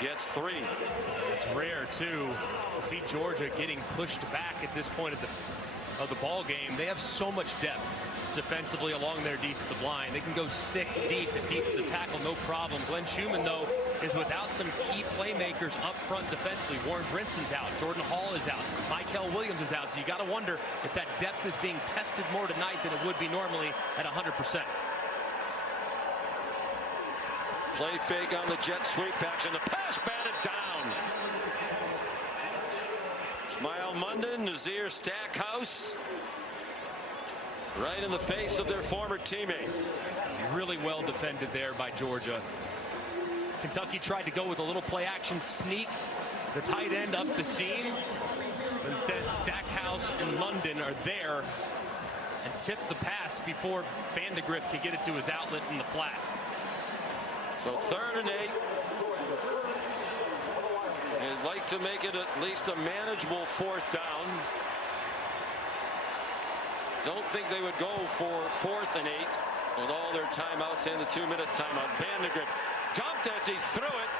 gets 3. It's rare, too, to see Georgia getting pushed back at this point of the ball game. They have so much depth defensively along their defensive line. They can go 6 deep at defensive tackle, no problem. Glenn Schumann, though, is without some key playmakers up front defensively. Warren Brinson's out. Jordan Hall is out. Michael Williams is out. So you got to wonder if that depth is being tested more tonight than it would be normally at 100%. Play fake on the jet sweep action. The pass batted down. Smile Munden, Nazir Stackhouse. Right in the face of their former teammate. Really well defended there by Georgia. Kentucky tried to go with a little play action sneak. The tight end up the seam. But instead, Stackhouse and London are there and tip the pass before Vandegrift can get it to his outlet in the flat. So 3rd and 8. They'd like to make it at least a manageable 4th down. Don't think they would go for 4th and 8 with all their timeouts and the 2-minute timeout. Vandegrift dumped as he threw it.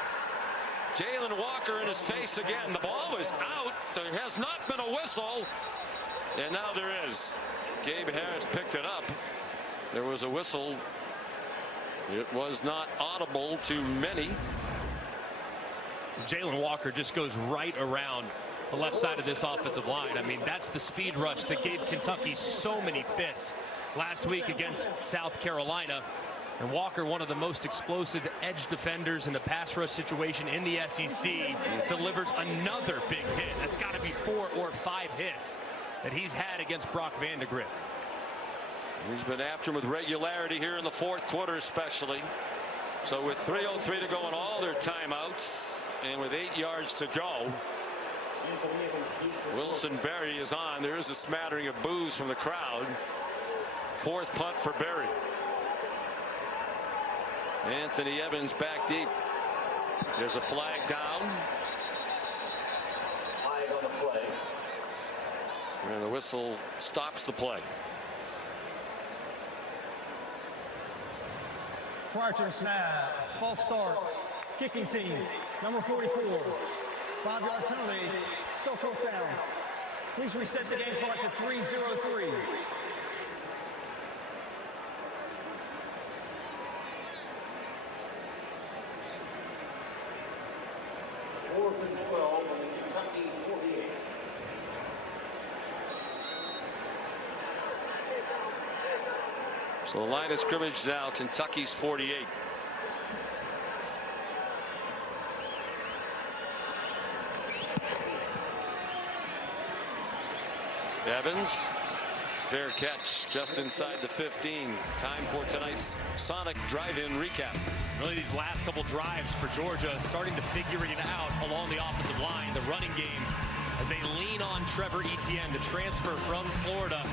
Jalen Walker in his face again. The ball is out. There has not been a whistle. And now there is. Gabe Harris picked it up. There was a whistle. It was not audible to many. Jalen Walker just goes right around the left side of this offensive line. I mean, that's the speed rush that gave Kentucky so many fits last week against South Carolina. And Walker, one of the most explosive edge defenders in a pass rush situation in the SEC, delivers another big hit. That's got to be 4 or 5 hits that he's had against Brock Vandegrift. He's been after him with regularity here in the fourth quarter especially. So with 3:03 to go on all their timeouts and with 8 yards to go, Wilson Berry is on. There is a smattering of boos from the crowd. Fourth punt for Berry. Anthony Evans back deep. There's a flag down. Flag on the play. And the whistle stops the play. Prior to the snap, false start, kicking team, number 44, 5-yard penalty, still 4th down. Please reset the game clock to 3:03. Fourth and 12 on the Kentucky 48. So the line of scrimmage now, Kentucky's 48. Evans, fair catch just inside the 15. Time for tonight's Sonic Drive-In recap. Really, these last couple drives for Georgia starting to figure it out along the offensive line, the running game, as they lean on Trevor Etienne to transfer from Florida.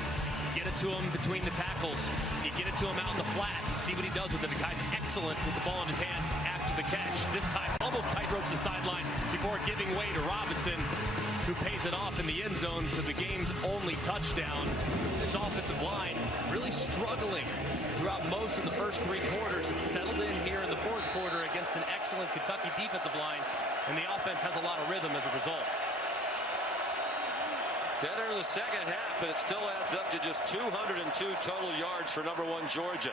Get it to him between the tackles. You get it to him out in the flat. You see what he does with it. The guy's excellent with the ball in his hands after the catch. This time almost tightropes the sideline before giving way to Robinson, who pays it off in the end zone for the game's only touchdown. This offensive line really struggling throughout most of the first 3 quarters. Has settled in here in the fourth quarter against an excellent Kentucky defensive line, and the offense has a lot of rhythm as a result. Better in the second half, but it still adds up to just 202 total yards for number 1 Georgia.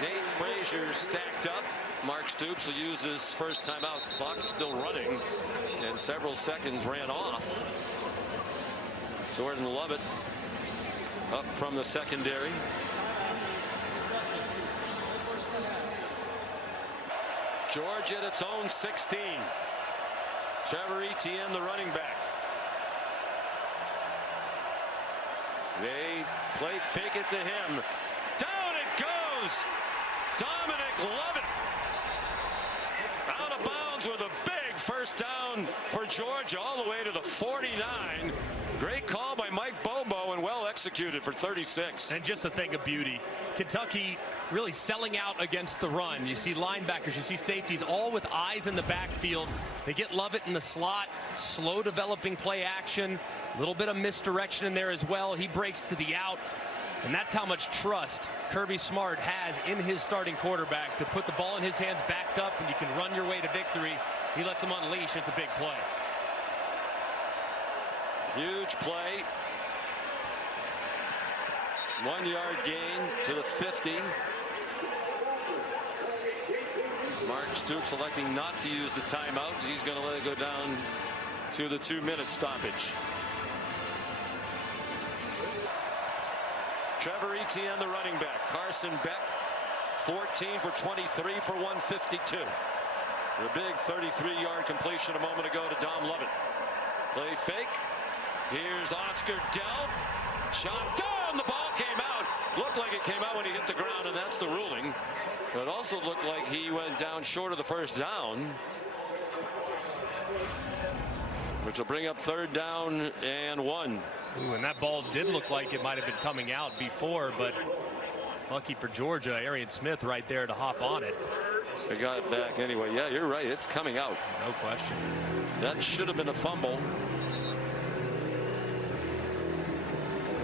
Nate Frazier stacked up. Mark Stoops will use his first timeout. Clock is still running, and several seconds ran off. Jordan Lovett up from the secondary. Georgia at its own 16. Trevor Etienne, the running back. They play fake it to him. Down it goes. Dominic Lovett out of bounds with a big first down for Georgia all the way to the 49. Great call by Mike Bobo and well executed for 36. And just a thing of beauty, Kentucky really selling out against the run. You see linebackers, you see safeties, all with eyes in the backfield. They get Lovett in the slot, slow developing play action, a little bit of misdirection in there as well. He breaks to the out, and that's how much trust Kirby Smart has in his starting quarterback to put the ball in his hands backed up, and you can run your way to victory. He lets him unleash. It's a big play. Huge play. 1-yard gain to the 50. Mark Stoops electing not to use the timeout. He's going to let it go down to the 2-minute stoppage. Trevor Etienne, the running back. Carson Beck, 14 for 23 for 152. The big 33-yard completion a moment ago to Dom Lovett. Play fake. Here's Oscar Dell. Shot down. The ball came out. Looked like it came out when he hit the ground, and that's the ruling. But it also looked like he went down short of the first down, which will bring up 3rd down and 1. Ooh, and that ball did look like it might have been coming out before, but lucky for Georgia, Arian Smith right there to hop on it. They got it back anyway. Yeah, you're right. It's coming out. No question. That should have been a fumble.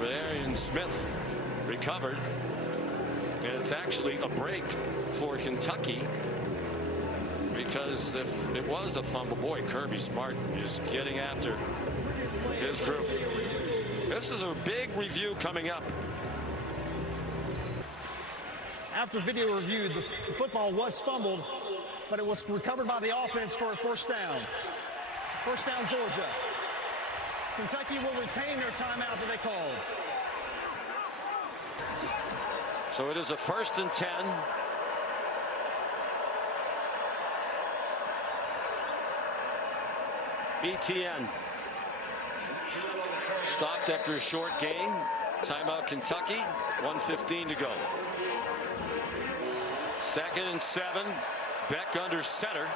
But Arian Smith recovered. And it's actually a break for Kentucky, because if it was a fumble, boy, Kirby Smart is getting after his group. This is a big review coming up. After video review, the football was fumbled, but it was recovered by the offense for a 1st down. First down, Georgia. Kentucky will retain their timeout that they called. So it is a 1st and 10. ETN stopped after a short gain. Timeout Kentucky. 1:15 to go. 2nd and 7. Beck under center.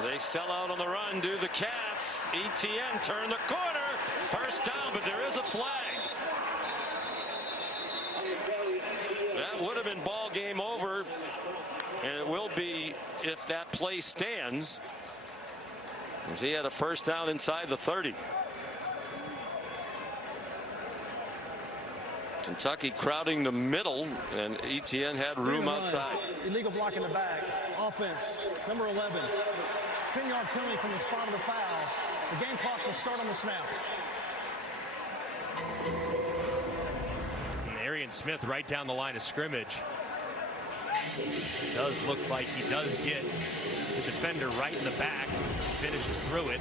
They sell out on the run, do the Cats. ETN turn the corner. First down, but there is a flag. That would have been ball game over, and it will be if that play stands, as he had a first down inside the 30. Kentucky crowding the middle, and ETN had room outside. Illegal block in the back. Offense, number 11. 10-yard penalty from the spot of the foul. The game clock will start on the snap. Arian Smith right down the line of scrimmage. It does look like he does get the defender right in the back. Finishes through it.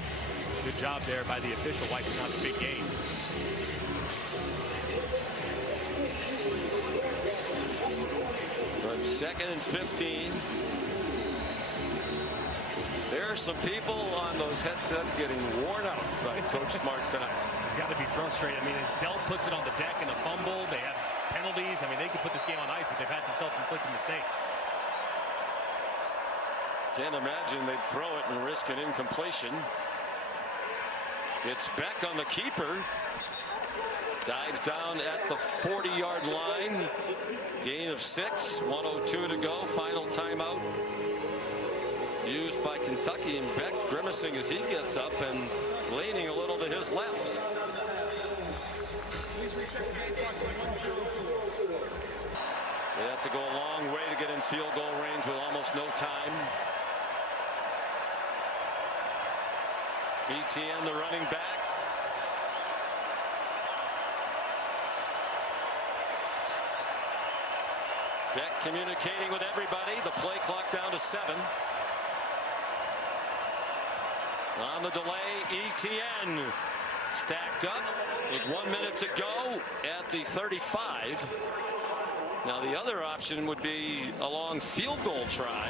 Good job there by the official, wiping out the big gain. So it's 2nd and 15. There are some people on those headsets getting worn out by Coach Smart tonight. He's got to be frustrated. I mean, as Delt puts it on the deck in a fumble, they have penalties. I mean, they could put this game on ice, but they've had some self-inflicted mistakes. Can't imagine they'd throw it and risk an incompletion. It's Beck on the keeper. Dives down at the 40-yard line. Gain of 6. 1:02 to go. Final timeout used by Kentucky, and Beck grimacing as he gets up and leaning a little to his left. They have to go a long way to get in field goal range with almost no time. ETN, the running back. Beck communicating with everybody. The play clock down to 7. On the delay, ETN stacked up with 1 minute to go at the 35. Now the other option would be a long field goal try.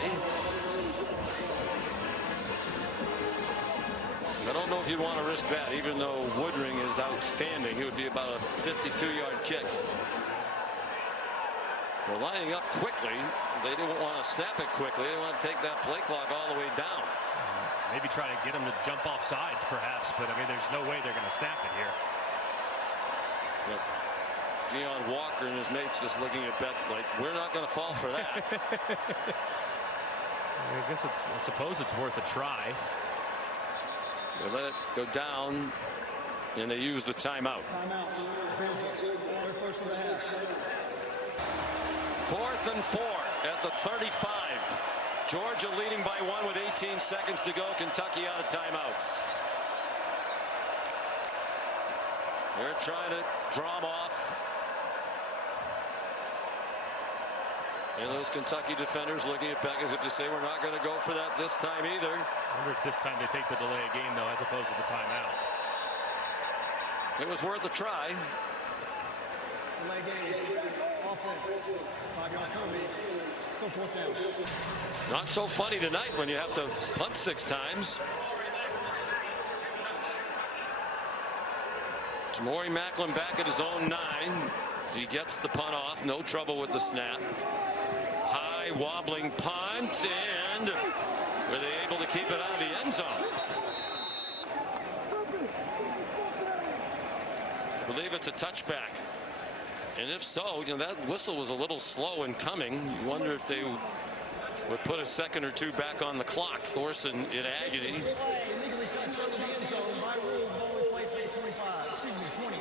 I don't know if you'd want to risk that, even though Woodring is outstanding. It would be about a 52-yard kick. They're lining up quickly. They didn't want to snap it quickly. They want to take that play clock all the way down. Maybe try to get them to jump off sides, perhaps, but I mean, there's no way they're going to snap it here. But Deion Walker and his mates just looking at Beck like, we're not going to fall for that. I guess I suppose it's worth a try. They let it go down, and they use the timeout. Timeout. Georgia. First of the half. 4th and 4 at the 35. Georgia leading by 1 with 18 seconds to go. Kentucky out of timeouts. They're trying to draw them off. And those Kentucky defenders looking at Beck as if to say, we're not going to go for that this time either. I wonder if this time they take the delay of game, though, as opposed to the timeout. It was worth a try. Delay game. Offense. 5-yard penalty. Still 4th down. Not so funny tonight when you have to punt 6 times. Maury Macklin back at his own 9. He gets the punt off. No trouble with the snap. High wobbling punt, and were they able to keep it out of the end zone? I believe it's a touchback. And if so, you know, that whistle was a little slow in coming. You wonder if they would put a second or two back on the clock. Thorson in agony. Illegally touched over the end zone. By rule, ball replaced at 25. Excuse me, 20.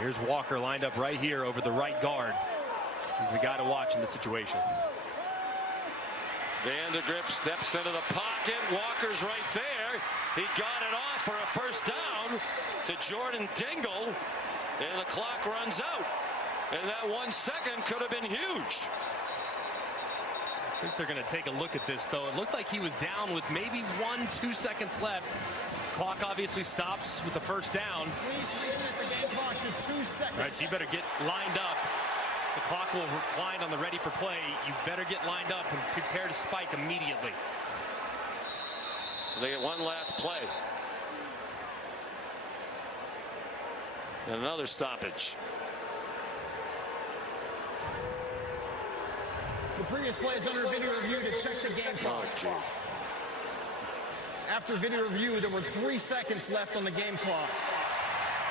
Here's Walker lined up right here over the right guard. He's the guy to watch in this situation. Vandegrift steps into the pocket. Walker's right there. He got it off for a first down to Jordan Dingle. And the clock runs out. And that 1 second could have been huge. I think they're going to take a look at this, though. It looked like he was down with maybe 1-2 seconds left. Clock obviously stops with the first down. Please reset the game clock to 2 seconds. All right, so you better get lined up. The clock will wind on the ready for play. You better get lined up and prepare to spike immediately. So they get one last play. And another stoppage. The previous play is under video review to check the game clock. Oh, gee. After video review, there were 3 seconds left on the game clock.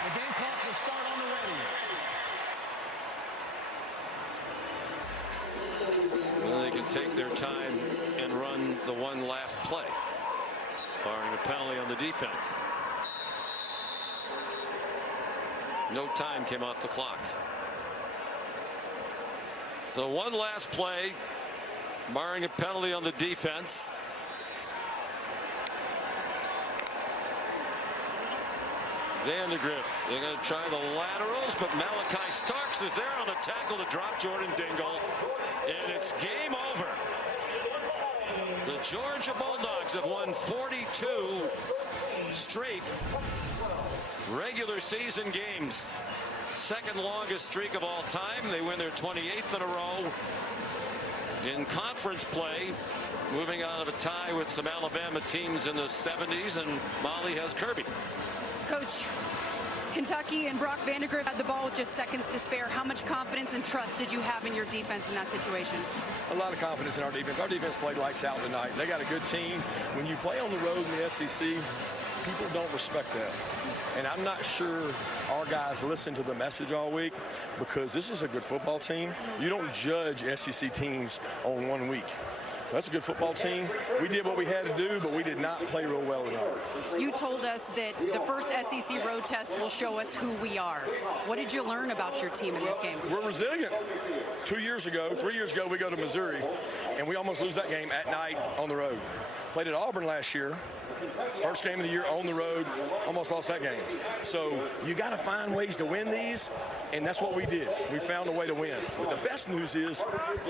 The game clock will start on the ready. Well, they can take their time and run the one last play, barring a penalty on the defense. No time came off the clock. So one last play, barring a penalty on the defense. Vandergriff, they're going to try the laterals, but Malachi Starks is there on the tackle to drop Jordan Dingle, and it's game over. The Georgia Bulldogs have won 42 straight regular season games. Second longest streak of all time. They win their 28th in a row in conference play, moving out of a tie with some Alabama teams in the 70s, and Molly has Kirby. Coach, Kentucky and Brock Vandegrift had the ball with just seconds to spare. How much confidence and trust did you have in your defense in that situation? A lot of confidence in our defense. Our defense played lights out tonight. They got a good team. When you play on the road in the SEC, people don't respect that. And I'm not sure our guys listen to the message all week, because this is a good football team. You don't judge SEC teams on 1 week. So that's a good football team. We did what we had to do, but we did not play real well tonight. You told us that the first SEC road test will show us who we are. What did you learn about your team in this game? We're resilient. 3 years ago, we go to Missouri, and we almost lose that game at night on the road. Played at Auburn last year. First game of the year on the road, almost lost that game. So you got to find ways to win these, and that's what we did. We found a way to win. But the best news is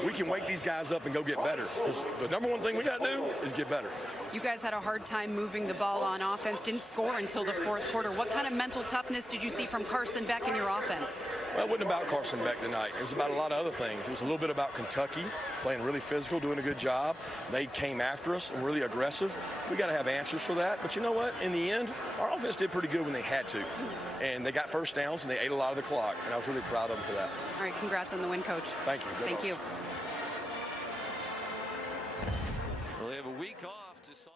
we can wake these guys up and go get better, because the number one thing we got to do is get better. You guys had a hard time moving the ball on offense, didn't score until the fourth quarter. What kind of mental toughness did you see from Carson Beck in your offense? Well, it wasn't about Carson Beck tonight. It was about a lot of other things. It was a little bit about Kentucky, playing really physical, doing a good job. They came after us and really aggressive. We got to have answers for that. But you know what? In the end, our offense did pretty good when they had to. And they got first downs, and they ate a lot of the clock. And I was really proud of them for that. All right, congrats on the win, Coach. Thank you. Thank you. Well, they have a week off to solve